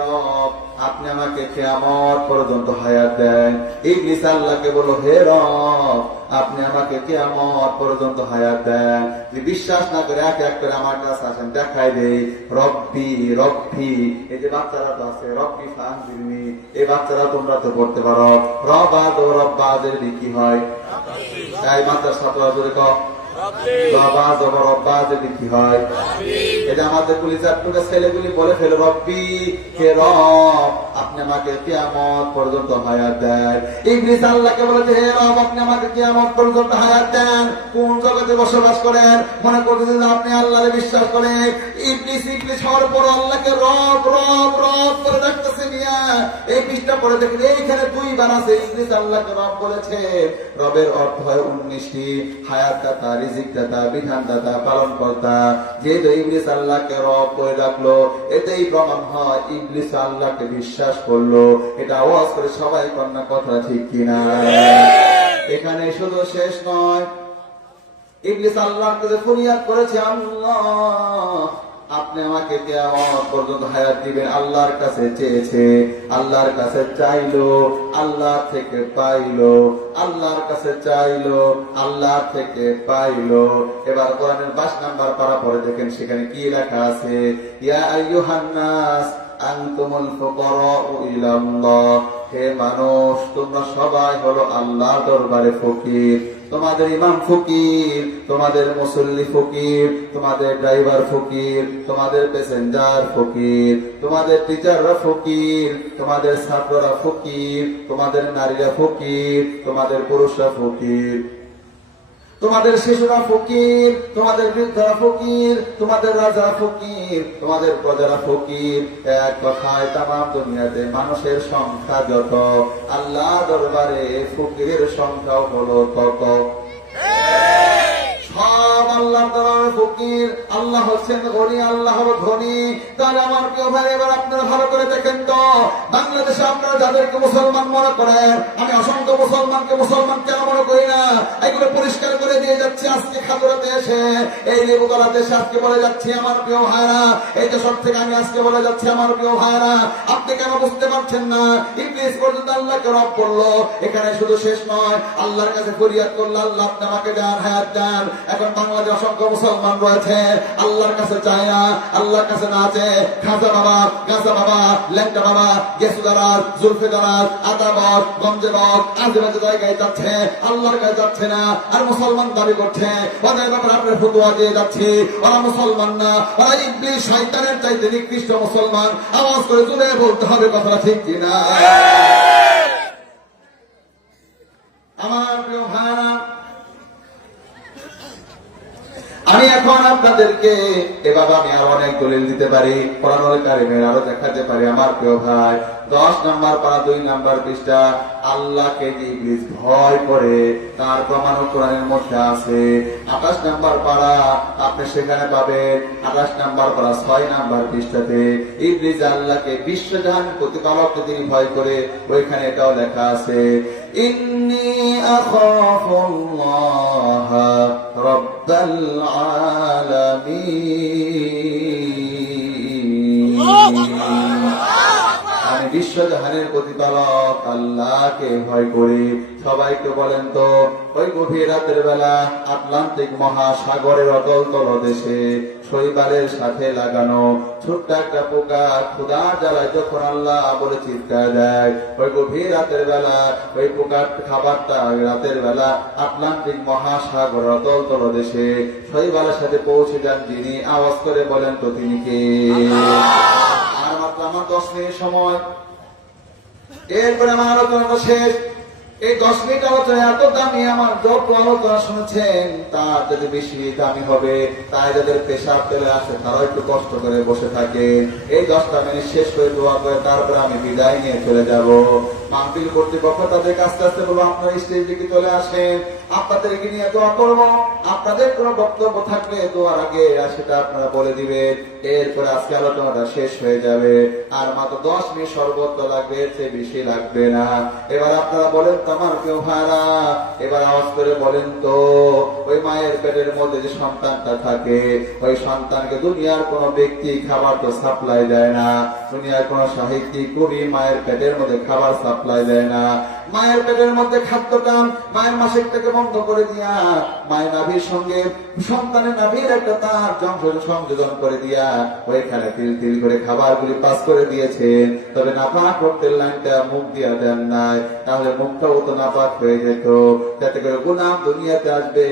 রব আপনি আমাকে কিয়ামত পর্যন্ত হায়াত দেন। ইবলিস আল্লাহকে বলল, হে রব আপনি আমাকে কিয়ামত পর্যন্ত হায়াত দেন। যদি বিশ্বাস না করে এক এক করে আমার কাছে আসেন, দেখাই দেই। রব্বি রব্বি, এই যে বাচ্চারা তো আছে, রব্বি ফানজিরনি, এই বাচ্চারা তোমরা তো পড়তে পারো। রবাদ ও রব্বাদের কি হয়? তাই মাত্রা ছাত্র জোরে কও, রবাদ ও রব্বাদের কি হয়? এটা আমাদের কলিজার টুকরা ছেলেগুলি বলে ফেলে, রব্বি হে রব আপনি আমাকে কিয়ামত পর্যন্ত হায়াত দেন। ইবলিস আল্লাহকে বলেছে, হে রব আপনি আমাকে কিয়ামত পর্যন্ত হায়াত দেন। কোন জগতে বসবাস করেন? মনে করতেছেন যে আপনি আল্লাহরে বিশ্বাস করেন। ইবলিস হওয়ার পর আল্লাহকে রব রব রব করে ডাকতেছে। মিয়া এই পৃষ্ঠা পড়ে দেখেন, এইখানে দুইবার আছে ইবলিস আল্লাহকে রব বলেছে। রবের অর্থ হয় 19টি, হায়াত দাতা, রিজিক দাতা, বিধান দাতা, পালন কর্তা। যেহেতু ইবলিস আল্লাহকে রব করে ডাকলো, এতেই প্রমাণ হয় ইবলিস আল্লাহকে বিশ্বাস করলো। এটা আওয়াজ করে সবাই কন্যা, কথা ঠিক কিনা? এখানে শুধু শেষ নয়, ইবলিস আল্লাহর কাছে ফরিয়াদ করেছে, আল্লাহ আপনি আমাকে কিয়ামত পর্যন্ত হায়াত দিবেন। আল্লাহর কাছে চেয়েছে, আল্লাহর কাছে চাইলো, আল্লাহ থেকে পাইলো, আল্লাহর কাছে চাইলো, আল্লাহ থেকে পাইলো। এবার কোরআনের 22 নাম্বার পারা পরে দেখেন, সেখানে কি লেখা আছে? ইয়া আইয়ুহান নাস আনতুমুল ফুকারাউ ইলাল্লাহ, হে মানুষ তোমরা সবাই হলো আল্লাহর দরবারে ফকির। তোমাদের ইমাম ফকির, তোমাদের মুসল্লি ফকির, তোমাদের ড্রাইভার ফকির, তোমাদের প্যাসেঞ্জার ফকির, তোমাদের টিচাররা ফকির, তোমাদের ছাত্ররা ফকির, তোমাদের নারীরা ফকির, তোমাদের পুরুষরা ফকির, তোমাদের শিশুরা ফকির, তোমাদের বৃদ্ধরা ফকির, তোমাদের রাজা ফকির, তোমাদের প্রজারা ফকির। এক কথায় তামাম দুনিয়াতে মানুষের সংখ্যা যত, আল্লাহ দরবারে ফকিরের সংখ্যাও হলো তত। সব আল্লাহ দরবারে ফকির। আল্লাহ হচ্ছেন গনি, আল্লাহ হলো ধনী। তাহলে আমার প্রিয় ভাই, এবার আপনারা ভালো করে দেখেন তো, বাংলাদেশে আপনারা যাদেরকে মুসলমান মনে করেন, আমি অসংখ্য মুসলমানকে মুসলমান কেন মনে করি না, এগুলো পরিষ্কার করে দিয়ে যাচ্ছি আজকে খাদুরাতে এসে, এই লেবুতলাতে এসে আজকে বলে যাচ্ছি আমার প্রিয় ভাইরা, এই দেশ থেকে আমি আজকে বলে যাচ্ছি আমার প্রিয় ভাইরা, আপনি কেন বুঝতে পারছেন না? ইবলিস পর্যন্ত আল্লাহকে রব করলো। এখানে শুধু শেষ নয়, আল্লাহর কাছে ফরিয়াদ করলো, আল্লাহ আপনি আমাকে দেন, হায়াত দেন। এখন বাংলাদেশে অসংখ্য মুসলমান রয়েছে, আল্লাহর কাছে চায় না, আল্লাহর কাছে না আছে খাজা বাবা, গাজা বাবা, ল্যাংটা বাবা, গেসুদারাজ, জুলফিদারাজ, আতাবাদ, গঞ্জেবাদ, আজেবাজে জায়গায় যাচ্ছে, আল্লাহর কাছে যাচ্ছে না, আর মুসলমান দাবি করছে। ওদের ব্যাপারে আপনার ফতোয়া দিয়ে যাচ্ছি, ওরা মুসলমান না, ওরা ইবলিস শয়তানের চাইতে নিকৃষ্ট মুসলমান। আওয়াজ করে তুলে বলতে হবে, কথাটা ঠিক কিনা? আমার প্রিয় ভাইরা, আমি এখন আপনাদেরকে এভাবে আমি আরো অনেক দলিল দিতে পারি, কোরআনুল কারীমের আরো দেখাতে পারি। আমার প্রিয় ভাই, 10 নাম্বার পারা 2 নাম্বার পৃষ্ঠা, আল্লাহকে ইবলিস ভয় করে তার প্রমাণ কোরআনের মধ্যে আছে। 28 নাম্বার পারা আপনি সেখানে পাবেন, 28 নাম্বার পারা 6 নাম্বার পৃষ্ঠাতে ইবলিস আল্লাহকে বিশ্বজাহান প্রতিপালক তিনি ভয় করে, ওইখানে এটাও লেখা আছে, ইন্নী আখাফুল্লাহ রাব্বাল আলামিন, আমি বিশ্বজাহানের প্রতিপালক আল্লাহকে ভয় করি। সবাইকে বলেন তো, ওই গভীর রাতের বেলা আটলান্টিক মহাসাগরের অতল তলদেশে শৈবালের সাথে লাগানো ছোট্ট একটা পোকা ক্ষুধার জ্বালায় যখন আল্লাহ বলে চিৎকার দেয়, ওই গভীর রাতের বেলা ওই পোকার খাবারটা রাতের বেলা আটলান্টিক মহাসাগর অতল তলদেশে শৈবালের সাথে পৌঁছে যান যিনি, আওয়াজ করে বলেন তো তিনি কে? আর মাত্র আমার 10 মিনিট সময়, এরপরে আমার আলোচনাটা শেষ। এই 10 মিনিট আলোচনা এত দামি, আমার যত আলোচনা শুনেছেন তার যদি বেশি দামি হবে। তাই যাদের পেশাব পেলে আসে তারাও একটু কষ্ট করে বসে থাকে। এই 10টা মিনিট শেষ করে দোয়া করে তারপরে আমি বিদায় নিয়ে চলে যাব। মাহফিল কর্তৃপক্ষ তাদেরকে আস্তে আস্তে বলবো আপনার স্টেজ দিকে চলে আসেন, আপনাদেরকে নিয়ে দোয়া করবো। আপনাদের কোনো বক্তব্য থাকলে দোয়ার আগে সেটা আপনারা বলে দিবেন। এরপরে আজকে আলোচনাটা শেষ হয়ে যাবে। আর মাত্র 10 মিনিট সর্বোচ্চ লাগবে, এর চেয়ে বেশি লাগবে না। এবার আপনারা বলেন তো আমার কেউ ভাড়া, এবার আওয়াজ করে বলেন তো, ওই মায়ের পেটের মধ্যে যে সন্তানটা থাকে, ওই সন্তানকে দুনিয়ার কোন ব্যক্তি খাবার তো সাপ্লাই দেয় না, দুনিয়ার কোন সাহিত্যিক কবি মায়ের পেটের মধ্যে খাবার সাপ্লাই দেয় না। মায়ের পেটের মধ্যে খাদ্যটা মায়ের মাসিক থেকে বন্ধ করে দিয়া, মায়ের নাভির সঙ্গে সন্তানের নাভির একটা তার সংযোজন করে দিয়া ওইখানে তিল তিল করে খাবারগুলি পাস করে দিয়েছেন। তবে নাপাক রক্তের লাইনটা মুখ দিয়া দেন নাই, তাহলে মুখটাও তো নাপাক হয়ে যেত। যাতে করে গুনাহ দুনিয়াতে আসবে,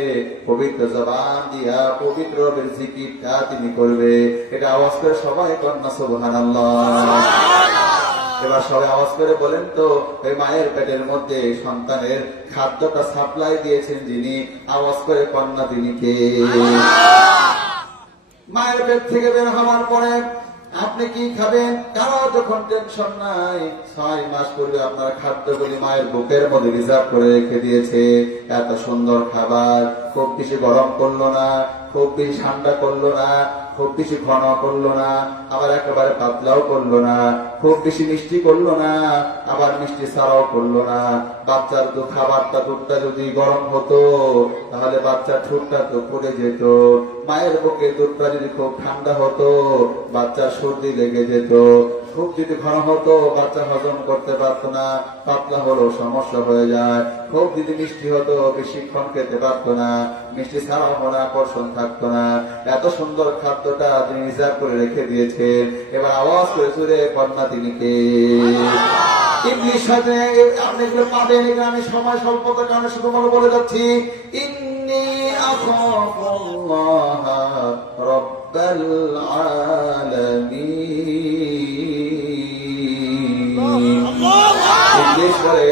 পবিত্র জবান দিয়া পবিত্র রবের জিকিরটা তিনি করবে। এটা আওয়াজ করে সবাই কন্যা সুবহানাল্লাহ। এবার সবাই আওয়াজ করে বলেন তো, ওই মায়ের পেটের মধ্যে সন্তানের খাদ্যটা সাপ্লাই দিয়েছেন যিনি, আওয়াজ করে কন্যা তিনি কে? মায়ের পেট থেকে বের হওয়ার পরে আপনি কি খাবেন? কারো যখন টেনশন নাই, 6 মাস পূর্বে আপনার খাদ্যগুলি মায়ের বুকের মধ্যে রিজার্ভ করে রেখে দিয়েছে। এত সুন্দর খাবার, খুব বেশি গরম করলো না, খুব বেশি ঠান্ডা করলো না, খুব বেশি ঘন করলো না, আবার একেবারে পাতলাও করলো না, খুব বেশি মিষ্টি করলো না, আবার মিষ্টি ছাড়াও করলো না। বাচ্চার তো খাবারটা, দুধটা যদি গরম হতো তাহলে বাচ্চার ঠোঁটটা তো পড়ে যেত। মায়ের বুকে দুধটা যদি খুব ঠান্ডা হতো বাচ্চার সর্দি লেগে যেত। খুব যদি ঘন হতো বাচ্চা হজম করতে পারতো না, পাতলা হলেও সমস্যা হয়ে যায়। খুব যদি মিষ্টি হতো বেশিক্ষণ খেতে পারতো না, মিষ্টি ছাড়াও মনে আকর্ষণ থাকতো না। এত সুন্দর খাদ্যটা তিনি রিজার্ভ করে রেখে দিয়েছেন। এবার আওয়াজ করে সুরে কন্যা তিনি কে? ইংলিশ সাথে আপনি এগুলো পাবেন, এখানে আমি সময় স্বল্পতার কারণে শুধুমাত্র বলে যাচ্ছি। ইন্নী আখাফুল্লাহ রাব্বাল আলামিন। ইংলিশ বলে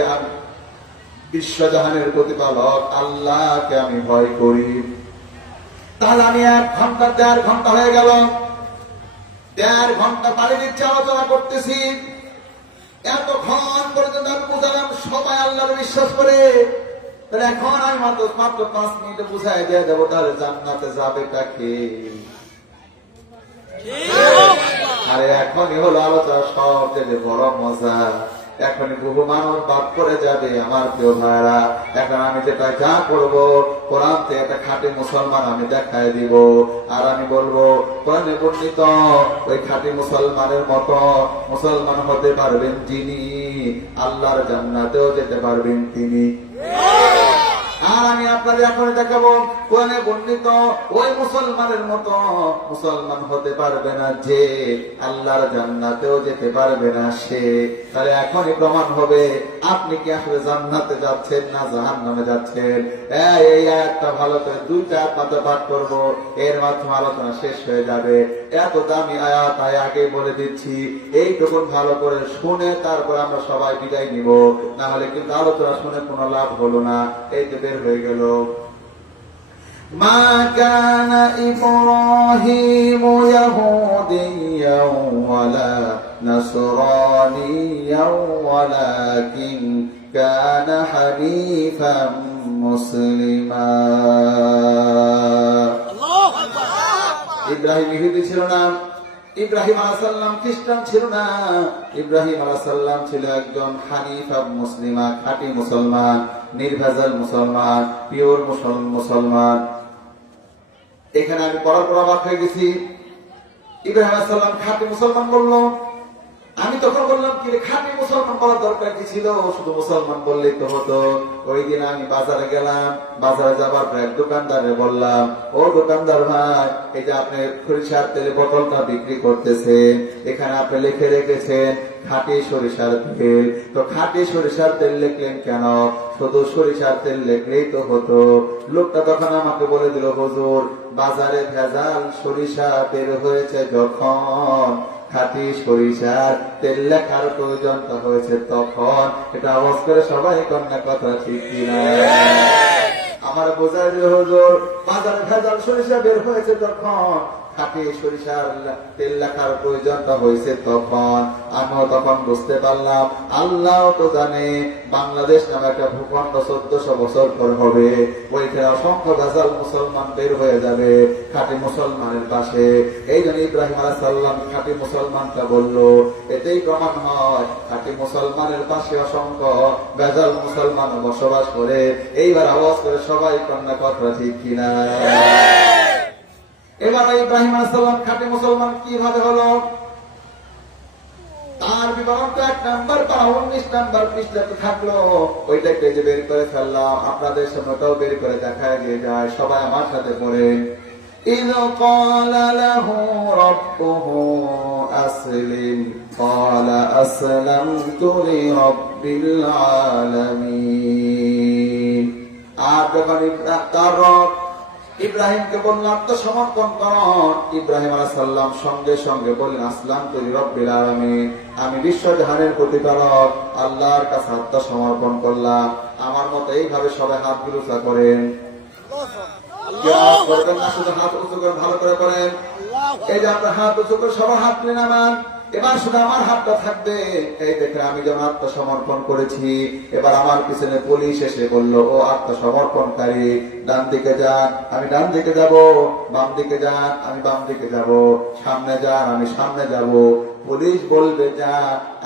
বিশ্বজাহানের প্রতিপালক আল্লাহকে আমি ভয় করি। তাহলে আমি 1 ঘন্টা 1.5 ঘন্টা হয়ে গেল, 1.5 ঘন্টা পানি দিচ্ছে, আলোচনা করতেছি। এতক্ষণ পর্যন্ত আমি বুঝালাম সবাই আল্লাহর বিশ্বাস করে। তাহলে এখন আমি মাত্র 5 মিনিটে বুঝাই দিয়ে দেবো তাহলে জান্নাতে যাবে কাকে? আরে এখনই হলো আলোচনা সব থেকে বড় মজা। এখনই বহু মানুষ বাদ করে যাবে আমার প্রিয় ভাইরা। এখন আমি যেটা যা করবো, কোরআন থেকে একটা খাঁটি মুসলমান আমি দেখাই দিব। আর আমি বলবো কোরআনে বর্ণিত ওই খাঁটি মুসলমানের মতো মুসলমান হতে পারবেন যিনি, আল্লাহর জান্নাতেও যেতে পারবেন তিনি। আর আমি আপনাদের এখন দেখাবো কোরআনে বর্ণিত ওই মুসলমানের মতো মুসলমান হতে পারবে না যে, আল্লাহর জান্নাতেও যেতে পারবে না সে। তাহলে এখনই প্রমাণ হবে আপনি কি আসলে জান্নাতে যাচ্ছেন না জাহান্নামে যাচ্ছেন। এই আয়াতটা ভালো করে 2টা আয়াত মাত্র পাঠ করবো, এর মাধ্যমে আলোচনা শেষ হয়ে যাবে। এত দামি আয়াত আগে বলে দিচ্ছি, এইটুকুন ভালো করে শুনে তারপর আমরা সবাই বিদায় নিব, না হলে কিন্তু আলোচনা শুনে কোনো লাভ হলো না। এই যে বের হয়ে গেল। মা কানা ইব্রাহিমু ইয়াহুদিয়্যাও ওয়ালা নাসরানিয়্যাও ওয়ালাকিন কানা হানিফাম মুসলিমা। আল্লাহু আকবার। ইব্রাহিম ইহুদি ছিল না, ইব্রাহিম আলাইহিস সালাম খ্রিস্টান ছিল না। ইব্রাহিম আলাইহিস সালাম ছিল একজন হানিফা মুসলিমা, খাঁটি মুসলমান, নির্ভেজাল মুসলমান, পিওর মুসলমান। এখানে আমি পড়ার পর অবাক হয়ে গেছি। ইব্রাহিম আলাইহিস সালাম খাঁটি মুসলমান বললো, আমি তখন বললাম কি খাঁটি মুসলমান বলার দরকার কি ছিল, শুধু মুসলমান বললেই তো হতো। ওই দিন আমি বাজারে গেলাম, বাজারে যাবার পর এক দোকানদারে বললাম, ও দোকানদার ভাই, এই যে আপনি সরিষার তেলের বোতলটা বিক্রি করতেছেন, এখানে আপনি লিখে রেখেছেন খাঁটি সরিষার তেল, তো খাঁটি সরিষার তেল লিখলেন কেন? শুধু সরিষার তেল লিখলেই তো হতো। লোকটা তখন আমাকে বলে দিল, হুজুর বাজারে ভেজাল সরিষা বের হয়েছে যখন, খাঁটি সরিষার তেল লেখার প্রয়োজনটা হয়েছে তখন। এটা আওয়াজ করে সবাই কন্যা কথা ঠিক কিনা? আমার বোঝাই দিল, হুজুর বাজারে ভেজাল সরিষা বের হয়েছে যখন, খাঁটি সরিষার তেল লেখার প্রয়োজনটা হয়েছে তখন আমিও তখন বুঝতে পারলাম আল্লাহ তো জানে বাংলাদেশ নামে একটা ভূখণ্ড 1400 বছর পর হবে, ওইখানে অসংখ্য ভেজাল মুসলমান বের হয়ে যাবে খাঁটি মুসলমানের পাশে। এই জন্য ইব্রাহিম আলাইহিস সালাম খাঁটি মুসলমানটা বললো, এতেই প্রমাণ হয় খাঁটি মুসলমানের পাশে অসংখ্য ভেজাল মুসলমান বসবাস করে। এইবার আওয়াজ করে সবাই কন্যা কথা ঠিক কিনা? এবার ইব্রাহিম আলাইহিস সালাম খাঁটি মুসলমান কিভাবে হলো তার বিবরণ তো 1 নাম্বার বা 19 নাম্বার পৃষ্ঠাতে থাকলো, ওইটাকে যে বের করে ফেললাম আপনাদের সামনেটাও বের করে দেখায় দিয়ে যায়। সবাই আমার সাথে পড়েন। إذ قال له ربه أسلم قال أسلمت لرب العالمين। আর যখন তার রব ইব্রাহিমকে বললেন আত্মসমর্পণ কর, ইব্রাহিম আলাইহিস সালাম সঙ্গে সঙ্গে বললেন আসলামতু লিরাব্বিল আলামিন, আমি বিশ্বজাহানের প্রতিপালক আল্লাহর কাছে আত্মসমর্পণ করলাম। আমার মতো এইভাবে সবাই হাত উঁচু করেন, করবেন না, শুধু হাত উঁচু করে ভালো করে করেন। এই যে আপনার হাত উঁচু করে সবার হাত তুলে নামান, এবার শুধু আমার হাতটা থাকবে। এই দেখে আমি যেমন আত্মসমর্পণ করেছি, এবার আমার পিছনে পুলিশ এসে বললো ও আত্মসমর্পণকারী ডান দিকে যান, আমি ডান দিকে যাব, বাম দিকে যান, আমি বাম দিকে যাব, সামনে যান, আমি সামনে যাব। পুলিশ বলবে যা,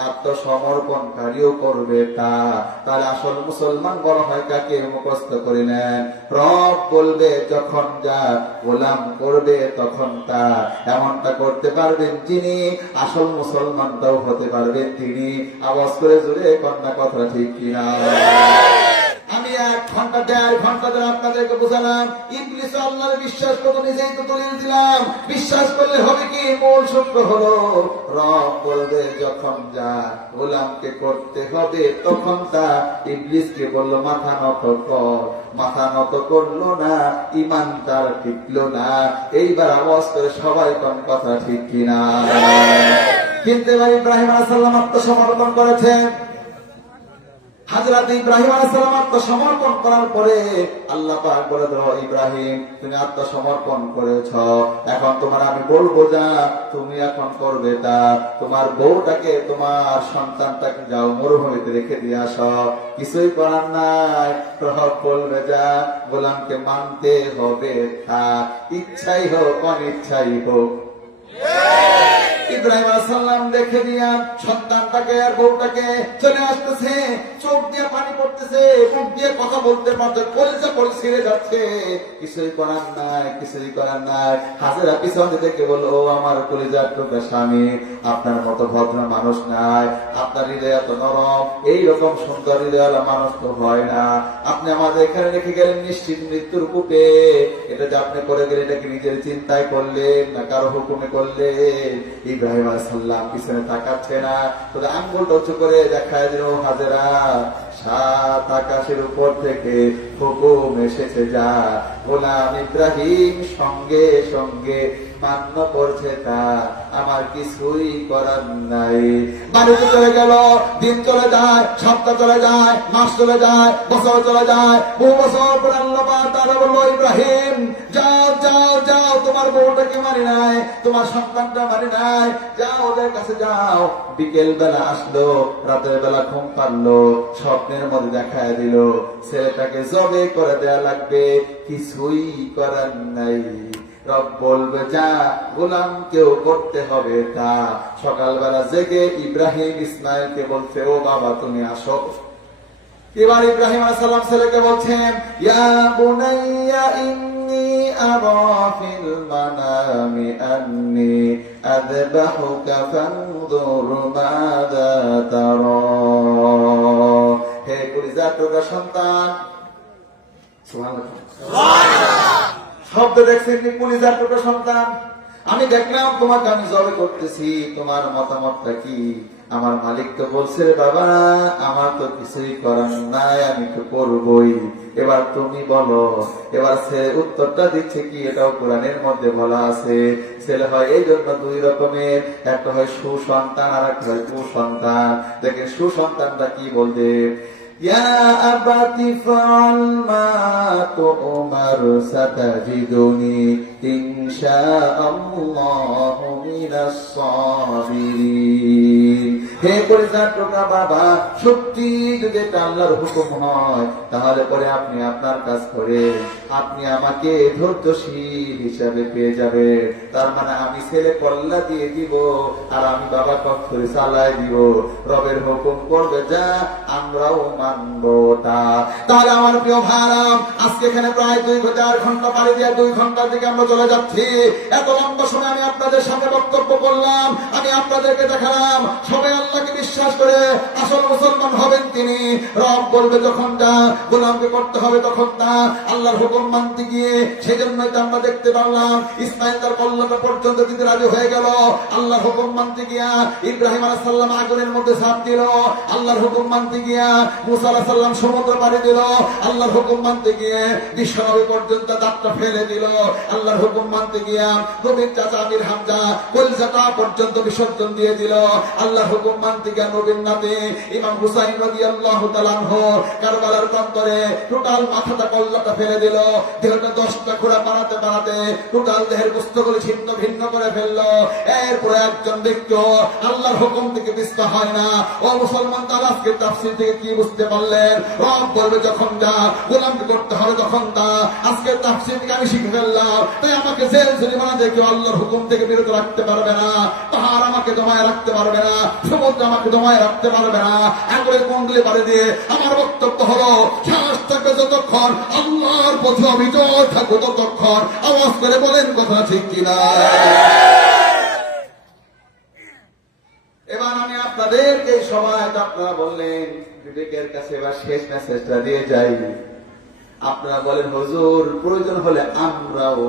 আত্মসমর্পণকারীও করবে তা। তাহলে আসল মুসলমান বড় হয় কাকে? মুখস্থ করে নেন। রব বলবে যখন যা, গোলাম করবে তখন তা। এমনটা করতে পারবেন যিনি, আসল মুসলমানটাও হতে পারবেন তিনি। আওয়াজ করে জোরে কন্যা কথা ঠিক কিনা? আমি 1 ঘন্টা 1.5 ঘন্টা ধরে আপনাদেরকে বোঝালাম ইবলিস আল্লাহর বিশ্বাস করতে, নিজেই তো দলিল দিলাম। বিশ্বাস করলে হবে কি? মূল সূত্র হলো রব বলবে যখন যা, গোলামকে করতে হবে তখন তা। ইবলিসকে বলল মাথা নত কর, মাথা নত করলো না, ঈমান তার টিকলো না। এইবার আওয়াজ করে সবাই কোন কথা ঠিক কিনা? কিন্তু এবার ইব্রাহিম আলাইহিস সালাম আত্মসমর্পণ করেছেন। হযরত ইব্রাহিম আলাইহিস সালাম আত্মসমর্পণ করার পরে আল্লাহ পাক বলে দিল ইব্রাহিম তুমি আত্মসমর্পণ করেছ, এখন তোমার আমি বলবো যা তুমি এখন করবে তা। তোমার বউটাকে তোমার সন্তানটাকে যাও মরুভূমিতে রেখে দিয়ে আসো, কিছুই করার নাই। প্রভাব বলবে যা, গোলামকে মানতে হবে তা, ইচ্ছাই হোক অনিচ্ছাই হোক। ইব্রাহিম আলাইহিস সালাম দেখে দিয়া সন্তানটাকে আর বউটাকে চলে আসতেছে, চোখ দিয়ে পানি পড়তেছে, মুখ দিয়ে কথা বলতে পারছে, কলিজা পড়ে ছিঁড়ে যাচ্ছে। কিছুই করার নাই, কিছুই করার নাই। হাজেরা পিছনে দেখে বলল ও আমার কলিজার টুকরা স্বামী, আপনার মতো ভদ্র মানুষ নাই, আপনার হৃদয় এত নরম, এইরকম সুন্দর হৃদয়ওয়ালা মানুষ তো হয় না। আপনি আমাদের এখানে রেখে গেলেন নিশ্চিত মৃত্যুর কূপে। এটা যে আপনি করে গেলেন, এটাকে নিজের চিন্তায় করলেন না কারো হুকুমে করলেন? ইব্রাহিম আলাইহিস সালাম পিছনে তাকাচ্ছে না, তবে আঙ্গুলটা উঁচু করে দেখায় দিল হাজেরা 7 আকাশের উপর থেকে হুকুম এসেছে যা, গোলাম ইব্রাহিম সঙ্গে সঙ্গে মান্য করছে তা, আমার কিছুই করার নাই। বাড়িতে চলে গেল, দিন চলে যায়, সপ্তাহ চলে যায়, মাস চলে যায়, বছর চলে যায়, বহু বছর পর আল্লাহ পাক তাআলা বলল ইব্রাহিম যাও যাও যাও, তোমার বউটাকে মারি নাই, তোমার সন্তানটা মারি নাই, যাও ওদের কাছে যাও। বিকেল বেলা আসলো, রাতের বেলা ঘুম পারলো, স্বপ্নের মধ্যে দেখায় দিল ছেলেটাকে জবে করে দেয়া লাগবে, কিছুই করার নাই। রব বলবে যা, গোলাম কেউ করতে হবে তা। সকালবেলা জেগে ইব্রাহিম ইসমাইলকে বলছে ও বাবা তুমি আসো। এবার ইব্রাহিম আলাইহিস সালাম ছেলেকে বলছেন ইয়া বুনাইয়া ইন্নী আরা ফিল মানামি আন্নী আযবাহুকা ফানজুর মাযা তারা। হে কলিজার টুকরা সন্তান, সুবহানাল্লাহ, শব্দ দেখছেন কি? কলিজার টুকরা সন্তান, আমি দেখলাম তোমাকে আমি জবে করতেছি, তোমার মতামতটা কি? আমার মালিক তো বলছে বাবা আমার তো কিছুই করার নাই, আমি তো করবই, এবার তুমি বলো। এবার সে উত্তরটা দিচ্ছে কি, এটাও কোরআনের মধ্যে বলা আছে। ছেলে হয় এই জন্য 2 রকমের, একটা হয় সুসন্তান আর একটা হয় কুসন্তান। দেখেন সুসন্তানটা কি বলবে, ইয়া আবাতি ফাআল মা তু'মার সাতাজিদুনি ইনশাআল্লাহু মিনাস সাবিরিন। হে কলিজার টুকরা বাবা, সত্যি যদি এটা আল্লাহর হুকুম হয় তাহলে পরে আপনি আপনার কাজ করে আপনি আমাকে ধৈর্যশীল হিসাবে পেয়ে যাবে। তার মানে আমি ছেলে কল্লা দিয়ে দিব আর আমি বাবা কক্ষরে চালাই দিব। রবের হুকুম করবে যা, আমরাও মানব তা। তাহলে আমার প্রিয় ভাইরা, আজকে এখানে প্রায় 2 ঘন্টা পাড়ি দিয়ে 2 ঘন্টার দিকে আমরা চলে যাচ্ছি। এত লম্বা সময় আমি আপনাদের সামনে বক্তব্য করলাম, আমি আপনাদেরকে দেখালাম সবাই আল্লাহকে বিশ্বাস করে আসল মুসলমান হবেন তিনি। রব বলবে যখন যা, গোলামকে করতে হবে তখন তা, আল্লাহর হুকুম মানতে গিয়ে। সেজন্যই তো আমরা দেখতে পারলাম ইসমাইল তার কল্যাণ পর্যন্ত দিতে রাজি হয়ে গেল। আল্লাহর হুকুম মানতে গিয়া ইব্রাহিম আলাইহিস সালাম আগুনের মধ্যে ঝাঁপ দিল। আল্লাহর হুকুম মানতে গিয়া মুসা আলাইহিস সালাম সমুদ্র পাড়ি দিল। আল্লাহর হুকুম মানতে গিয়ে বিশ্বনবী পর্যন্ত দাঁতটা ফেলে দিল। আল্লাহর হুকুম মানতে গিয়া নবীর চাচা আমির হামজা কলিজাটা পর্যন্ত বিসর্জন দিয়ে দিল। আল্লাহর হুকুম মানতে গিয়া নবীর নাতি ইমাম হুসাইন রাদিয়াল্লাহু তাআলা আনহু কারবালার প্রান্তরে টোটাল মাথাটা কল্লাটা ফেলে দিল। দেহটা 10টা ঘোড়া বানাতে বানাতে টোটাল দেহের গোস্তগুলো ছিন্ন ভিন্ন করে ফেললো। এরপরে একজন ব্যক্তি আল্লাহর হুকুম থেকে বিস্তার হয় না। ও মুসলমান, তার আজকে তাফসীর থেকে কি বুঝতে পারলেন? রব বলবে যখন যা, গোলামকে করতে হবে তখন তা। আজকে তাফসীর থেকে আমি শিখে ফেললাম, তাই আমাকে জেল জরিমানা দিয়ে কেউ আল্লাহর হুকুম থেকে বিরত রাখতে পারবে না। পাহাড় আমাকে দমায় রাখতে পারবে না, সমুদ্র আমাকে দমায় রাখতে পারবে না। আঙুলের কুণ্ডলি বাড়ি দিয়ে আমার বক্তব্য হলো, শ্বাস থাকবে যতক্ষণ, আল্লাহর পথে অবিচল থাকবে ততক্ষণ। আওয়াজ করে বলেন কথা ঠিক কিনা? এবার আমি আপনাদেরকে সবাই, আপনারা বললেন বিবেকের কাছে এবার শেষ মেসেজটা দিয়ে যাই। আপনারা বলেন হুজুর প্রয়োজন হলে আমরাও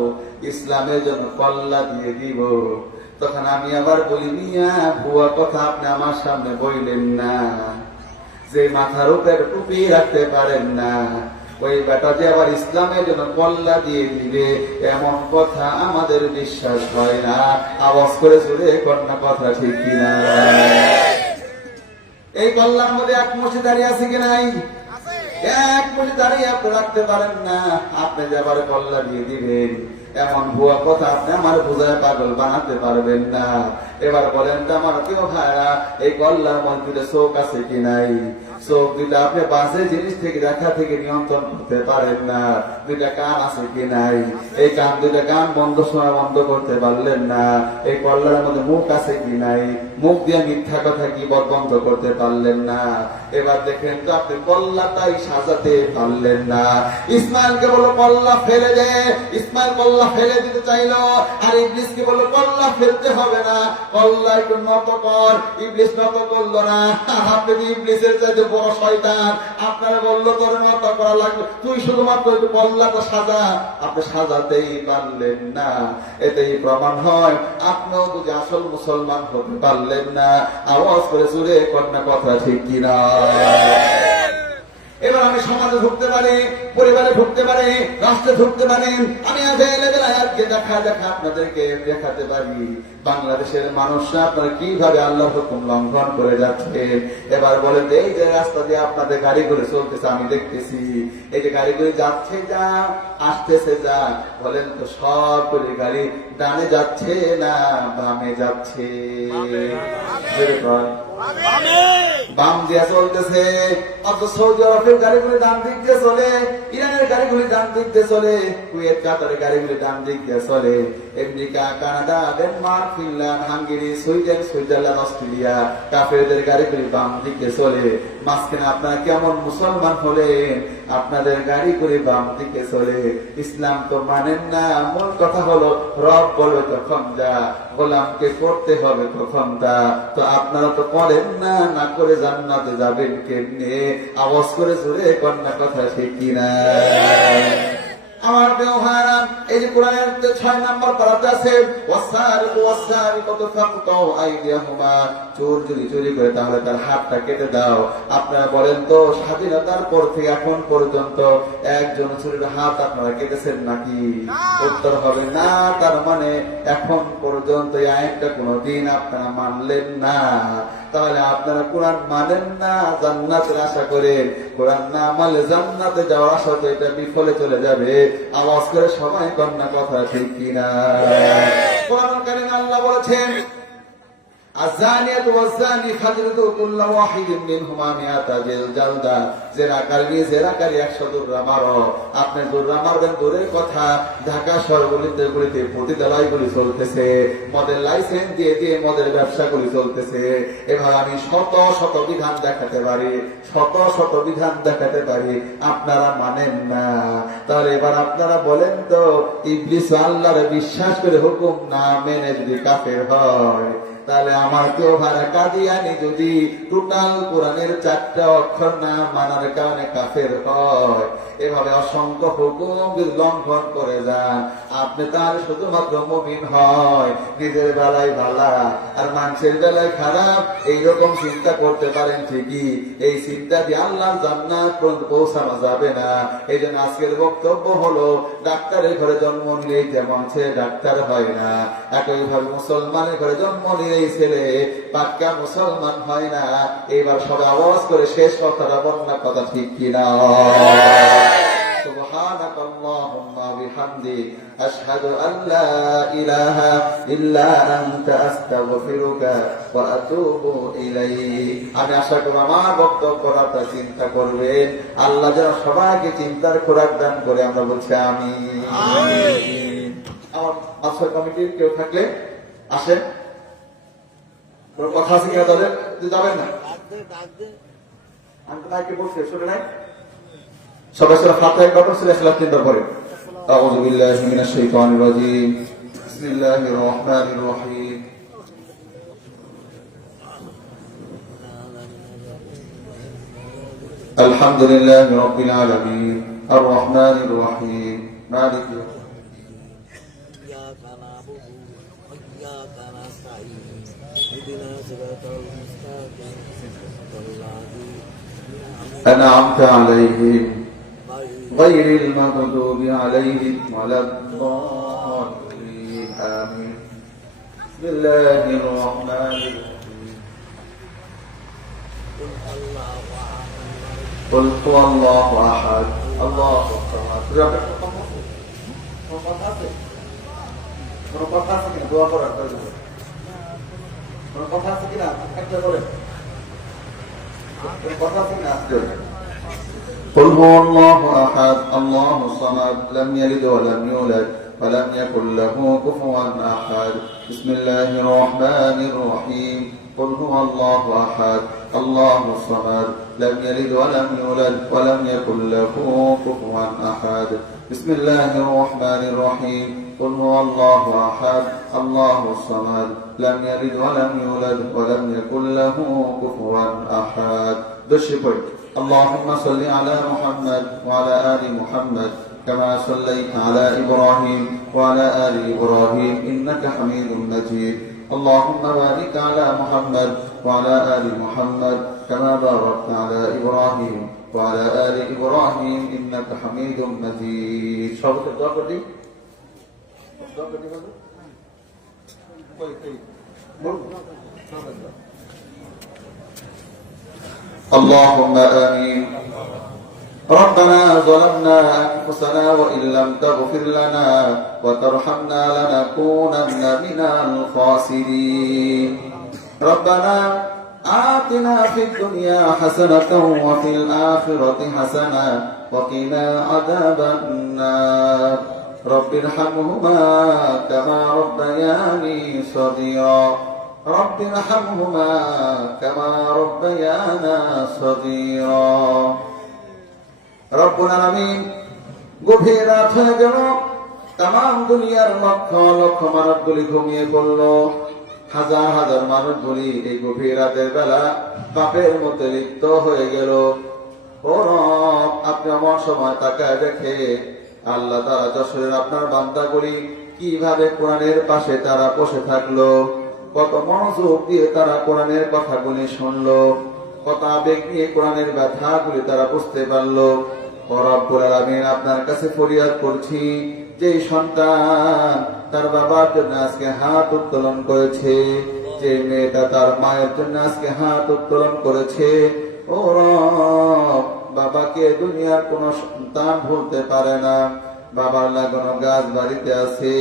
ইসলামের জন্য কল্লা দিয়ে দিব। তখন আমি আবার বলি, মিয়া ভুয়া কথা আপনি আমার সামনে বললেন না। যে মাথার উপরে টুপি রাখতে পারেন না, ওই বেটা যে আবার ইসলামের জন্য কল্লা দিয়ে দিবে, এমন কথা আমাদের বিশ্বাস হয় না। আওয়াজ করে জোরে কন্যা কথা ঠিক কিনা? এই কল্লার মধ্যে এক মুঠি দাঁড়িয়ে আছে কি নাই? এক মুঠি দাঁড়িয়ে আপনি রাখতে পারেন না, আপনি যে আবার কল্লা দিয়ে দিবেন, এমন ভুয়া কথা আপনি আমার বোঝায় পাগল বানাতে পারবেন না। এবার বলেন তো আমার কেউ ভাইরা, এই কল্লার মধ্যে চোখ আছে কি নাই? চোখ দুইটা আপনি বাজে জিনিস থেকে দেখা থেকে নিয়ন্ত্রণ করতে পারেন না। দুইটা কান আছে কি নাই? এই কান দুইটা কান বন্ধ শোনা বন্ধ করতে পারলেন না। এই কল্লার মধ্যে মুখ আছে কি নাই? মুখ দিয়ে মিথ্যা কথা কি বন্ধ করতে পারলেন না। এবার দেখেন তো আপনি কল্লাটাই সাজাতে পারলেন না। ইসমাইলকে বলো কল্লা ফেলে দে, ইসমাইল কল্লা ফেলে দিতে চাইলো, আর ইবলিসকে বলো কল্লা ফেলতে হবে না, কল্লা একটু নত কর। ইবলিস নত করলো না। আপনি ইবলিসের চাইতে বড় শয়তান, আপনারা বললো তোর নত করা লাগবে, তুই শুধুমাত্র একটু কল্লাটা সাজা। আপনি সাজাতেই পারলেন না। এতেই প্রমাণ হয় আপনিও যদি আসল মুসলমান হতে পারলেন না। আওয়াজ করে জুড়ে কন্যা কথা ঠিক কিনা? এবার আমি সমাজে ঢুকতে পারি, পরিবারে ঢুকতে পারি, রাষ্ট্রে ঢুকতে পারি। আমি অ্যাভেলেবেল আয়াতকে দেখা আপনাদেরকে দেখাতে পারি বাংলাদেশের মানুষরা আপনারা কিভাবে আল্লাহর হুকুম লঙ্ঘন করে যাচ্ছে। এবার বলেন, এই যে রাস্তা দিয়ে আপনাদের গাড়িগুলো চলতেছে আমি দেখতেছি, এই যে গাড়িগুলি যাচ্ছে যা, আসতেছে যা, বলেন তো সবগুলি গাড়ি ডানে যাচ্ছে না বামে যাচ্ছে? বাম দিয়ে চলতেছে। অত সৌদি আরবের গাড়িগুলি ডান দিক দিয়ে চলে, ইরানের গাড়িগুলি ডান দিক দিয়ে চলে, কুয়েত কাতারের গাড়িগুলি ডান দিক দিয়ে চলে, America, Canada, Denmark, Finland, Hungary, Sweden, Switzerland, Australia কাফেরদের গাড়িগুলি বাম দিকে চলে। মাঝখানে আপনারা কেমন মুসলমান হলেন? আপনাদের গাড়িগুলি বাম দিকে চলে। ইসলাম তো মানেন না। মূল কথা হলো রব বলবে তখন যা, গোলামকে করতে হবে তখন তা। তো আপনারা তো করেন না, না করে জান্নাতে যাবেন কেমনে? আওয়াজ করে জোরে কন্যা কথা ঠিক কিনা? আমার প্রিয় ভাইরা, এই যে কোরআনের 6 নম্বর পারাতে আছে, ওয়াসারিকু ওয়াসারিকাতু ফাকতাউ আইদিয়াহুমা, চোর যদি চুরি করে তাহলে তার হাতটা কেটে দাও। আপনারা বলেন তো স্বাধীনতার পর থেকে এখন পর্যন্ত একজন চোরের হাত আপনারা কেটেছেন নাকি? উত্তর হবে না। তার মানে এখন পর্যন্ত এই আইনটা কোনোদিন আপনারা মানলেন না। তাহলে আপনারা কোরআন মানেন না, জান্নাতের আশা করেন। কোরআন না মানলে জান্নাতে যাওয়ার আশা তো এটা বিফলে চলে যাবে। আওয়াজ করে সবাই কন্যা কথা ঠিক কিনা? কোরআন কারীমে আল্লাহ বলেছেন, আযানিয়াতু ওয়াযানি ফাজলিদু কুল্লা ওয়াহিদিন মিনহুমা মিআতা জালদা। জেরাকারী 100 জোড়া মারো। আপনি জোড়া মারবেন দূরের কথা, ঢাকা শহরগুলিতে প্রতিদালয়গুলি চলতেছে, মদের লাইসেন্স দিয়ে দিয়ে মদের ব্যবসাগুলি চলতেছে। এবার আমি শত শত বিধান দেখাতে পারি, শত শত বিধান দেখাতে পারি, আপনারা মানেন না। তাহলে এবার আপনারা বলেন তো, ইবলিস আল্লাহর বিশ্বাস করে হুকুম না মেনে যদি কাফের হয়, তাহলে আমার কেউ ভাড়া কাদিয়ানি যদি টোটাল কোরআনের 4টা অক্ষর না মানার কারণে কাফের হয়, এভাবে অসংখ্য হুকুম লঙ্ঘন করে যান, আপনি তার শুধুমাত্র মুমিন হয়, নিজের বেলায় ভালা আর মানুষের বেলায় খারাপ, এইরকম চিন্তা করতে পারেন ঠিকই, এই চিন্তা দিয়ে আল্লাহর জান্নাত পর্যন্ত পৌঁছানো যাবে না। এই জন্য আজকের বক্তব্য হলো, ডাক্তারের ঘরে জন্ম নিলেই যেমন সে ডাক্তার হয় না, একইভাবে মুসলমানের ঘরে জন্ম নিলেই ছেলে পাক্কা মুসলমান হয় না। এবার সবাই আওয়াজ করে শেষ কথাটা বন্যা কথা ঠিক কিনা? سبحانك اللهم وبحمدك أشهد أن لا إله إلا أنت أستغفرك وأتوب إليك। আমি আশা করি আমার বক্তব্যটা চিন্তা করবেন, আল্লাহ যেন সবাইকে চিন্তার খোরাক দান করে। আমরা বলছি আমিন। আমার মাস্টার কমিটির কেউ থাকলে আসেন, কথা আছে কিনা তাদের? যাবেন না, আমি তো নাকি বলছি শুনে নাই। সবাই সূরা ফাতিহা পড়ুন, সূরা ইখলাস 3বার পড়েন। আউযু বিল্লাহি মিনাশ শাইতানির রাজীম, বিসমিল্লাহির রহমানির রহিম। আলহামদুলিল্লাহি রাব্বিল আলামিন, আর রহমানির রহিম, মালিকি إياك نعبد وإياك نستعين اهدنا الصراط المستقيم صراط الذين أنعمت عليهم غير غير المغضوب عليهم ولا الضالين آمين. بسم الله الرحمن الرحيم. قل هو الله أحد الله الصمد. কথা আছে কিনা দোয়া করার জন্য? কথা আছে কিনা একটা বলেন, কথা আছে কিনা? قل هو الله أحد الله الصمد لم يلد ولم يولد ولم يكن له كفوا أحد. بسم الله الرحمن الرحيم. قل هو الله أحد الله الصمد لم يلد ولم يولد ولم يكن له كفوا أحد. بسم الله الرحمن الرحيم. قل هو الله أحد الله الصمد لم يلد ولم يولد ولم يكن له كفوا أحد. اللهم صل على محمد وعلى آل محمد كما صليت على إبراهيم وعلى آل إبراهيم إنك حميد مجيد. اللهم بارك على محمد وعلى آل محمد كما باركت على إبراهيم وعلى آل إبراهيم إنك حميد مجيد. شرط الدعاء قدي اللهم آمين. ربنا ظلمنا أنفسنا وإن لم تغفر لنا وترحمنا لنكونن من الخاسرين. ربنا آتنا في الدنيا حسنة وفي الآخرة حسنة وقنا عذاب النار. رب ارحمهما كما ربياني صغيرا رب ارحمهما كما ربيانا صغيرا. রব্বুল আলামিন, গভীর রাত হয়ে গেল, তাম দুনিয়ার লক্ষ লক্ষ মানবগুলি ঘুমিয়ে পড়ল, হাজার হাজার মানবগুলি এই গভীর রাতের বেলা পাপের মধ্যে লিপ্ত হয়ে গেল। ও রব, আপনি আমার সময় তাকায় দেখে আল্লাহ তাআলা যশোরের আপনার বান্দাগুলি কিভাবে কোরআনের পাশে তারা বসে থাকলো, কত মনোযোগ দিয়ে তারা কোরআনের কথাগুলি শুনলো, কত আবেগ নিয়ে কোরআনের ব্যথাগুলি তারা বুঝতে পারলো। ও রব্বুল আলামিন, আপনার কাছে ফরিয়াদ করছি, যে সন্তান তার বাবার জন্য আজকে হাত উত্তোলন করেছে, যে মেয়েটা তার মায়ের জন্য আজকে হাত উত্তোলন করেছে, ও রব, বাবাকে দুনিয়ার কোন সন্তান ভুলতে পারে না। বাবার লাগানো গাছ বাড়িতে আছে,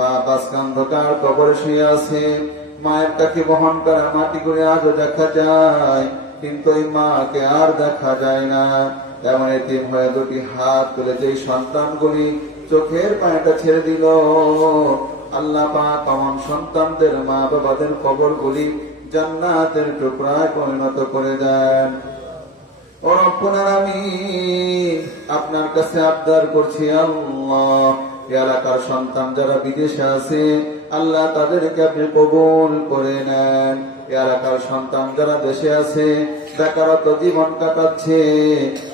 বাবা স্কন্ধকার কবরে শুয়ে আছে, মায়ের তাকে বহন করা মাটি করে আজও দেখা যায়, কিন্তু এই মাকে আর দেখা যায় না। এমন এতিম হয়ে দুটি হাত তুলে যেই সন্তানগুলি চোখের পানিটা ছেড়ে দিল, আল্লাহ পাক আমার সন্তানদের মা বাবাদের কবরগুলি জান্নাতের টুকরায় পরিণত করে দেন। ও রব্বুল আলামিন, আপনার কাছে আবদার করছি আল্লাহ, এই এলাকার সন্তান যারা বিদেশে আছে, আল্লাহ তাদেরকে আপনি কবুল করে নেন। এই এলাকার সন্তান যারা দেশে আছে, বেকারত্ব জীবন কাটাচ্ছে,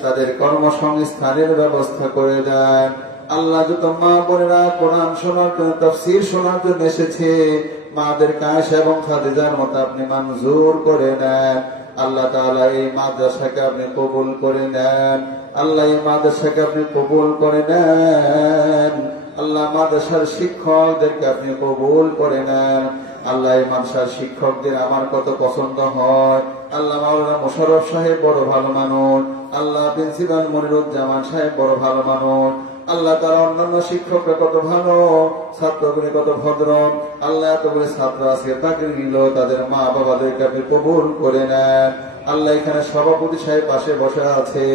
তাদের কর্মসংস্থানের ব্যবস্থা করে দেন। আল্লাহ যত মা বোনেরা কোরআন শোনার জন্য, তাফসীর শোনার জন্য এসেছে, মাদের কায়েশা এবং খাদিজার মতো আপনি মঞ্জুর করে নেন। আল্লাহ তাআলা এই মাদ্রাসাকে আপনি কবুল করে নেন। আল্লাহ এই মাদ্রাসাকে আপনি কবুল করে নেন। আল্লাহ মাদ্রাসার শিক্ষকদেরকে আপনি কবুল করে নেন। আল্লাহ এই মাদ্রাসার শিক্ষকদের আমার কত পছন্দ হয়। আল্লাহ মাওলানা মোশাররফ সাহেব বড় ভালো মানুষ, আল্লাহ প্রিন্সিপাল মনিরুজ্জামান সাহেব বড় ভালো মানুষ, আল্লাহ তারা অন্যান্য শিক্ষকরা কত ভালো, ছাত্রগুলি কত ভদ্র। আল্লাহ এতগুলি ছাত্র আজকে চাকরি নিল, তাদের মা বাবাদেরকে আপনি কবুল করে নেন। আল্লাহ এখানে সভাপতি সাহেব পাশে বসে আছে,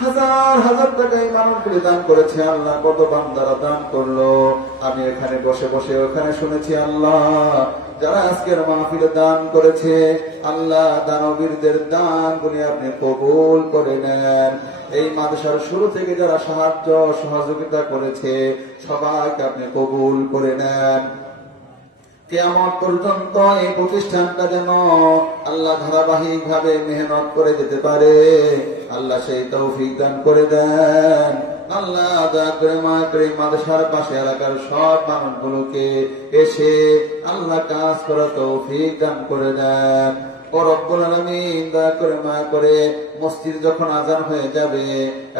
হাজার হাজার টাকা এই মানুষগুলি দান করেছে। আল্লাহ কত বান্দারা দান করলো, আমি এখানে বসে বসে ওখানে শুনেছি। আল্লাহ যারা আজকের মাহফিলে দান করেছে, আল্লাহ দানবীরদের দানগুলি আপনি কবুল করে নেন। এই মাদ্রাসার শুরু থেকে যারা সাহায্য সহযোগিতা করেছে, সবাইকে আপনি কবুল করে নেন। কিয়ামত পর্যন্ত এই প্রতিষ্ঠানটা যেন আল্লাহ ধারাবাহিক ভাবে মেহনত করে যেতে পারে, আল্লাহ সেই তৌফিক দান করে দেন। আল্লাহ দয়া করে মায়া করে মাদ্রাসার পাশে এলাকার সব মানুষগুলোকে এসে আল্লাহ কাজ করার তৌফিক দান করে দেন। ও রব্বুল আলামিন, দয়া করে মায়া করে মসজিদ যখন আজান হয়ে যাবে,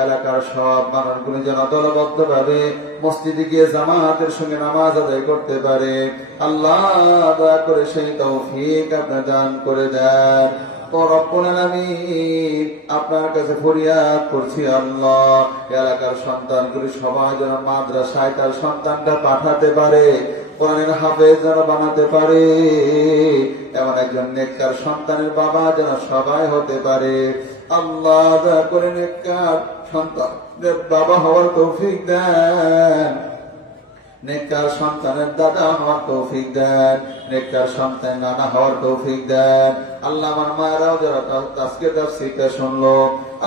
এলাকার সব মানুষগুলো যেন দলবদ্ধ ভাবে মসজিদে গিয়ে জামাতের সঙ্গে নামাজ আদায় করতে পারে। আল্লাহ দয়া করে সেই তৌফিক আপনি দান করে দেন। ও রব্বুল আলামিন, আপনার কাছে ফরিয়াদ করছি আল্লাহ, এলাকার সন্তানগুলি সবাই যেন মাদ্রাসায় তার সন্তানটা পাঠাতে পারে, কোরআনের হাফেজ যেন বানাতে পারে, এমন একজন নেককার সন্তানের বাবা যেন সবাই হতে পারে। আল্লাহ দয়া করে নেককার সন্তানের বাবা হওয়ার তৌফিক দেন, নেককার সন্তানের দাদা হওয়ার তৌফিক দেন, নেককার সন্তান নানা হওয়ার তৌফিক দেন। আল্লাহ আমার মায়েরাও যারা আজকে তাফসীরটা শুনলো,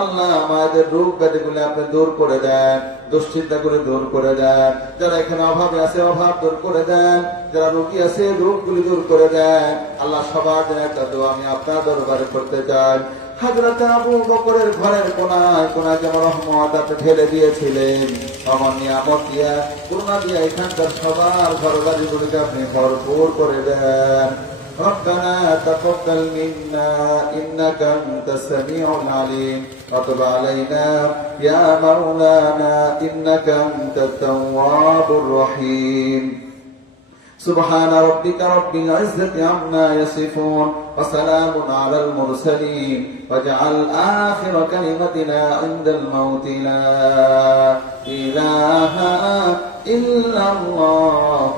আল্লাহ মায়েদের রোগ ব্যাধিগুলো আপনি দূর করে দেন, দুশ্চিন্তা করে দূর করে দেন। যারা এখানে অভাবে আছে অভাব দূর করে দেন, যারা রোগী আছে রোগগুলি দূর করে দেন। আল্লাহ সবার জন্য একটা দোয়া আমি আপনার দরবারে করতে চাই। হযরত আবু বকরের ঘরের কোনায় কোনায় যেমন রহমত আপনি ঢেলে দিয়েছিলেন, আমার নিয়ামত দিয়া করুণা দিয়া এখানকার সবার ঘর বাড়িগুলিকে আপনি ভরপুর করে দেন। ربنا تقبل منا إنك أنت السميع العليم وتب علينا يا مولانا إنك أنت التواب الرحيم سبحان ربك رب العزة عما يصفون وسلام على المرسلين واجعل آخر كلمتنا عند الموت لا إله إلا الله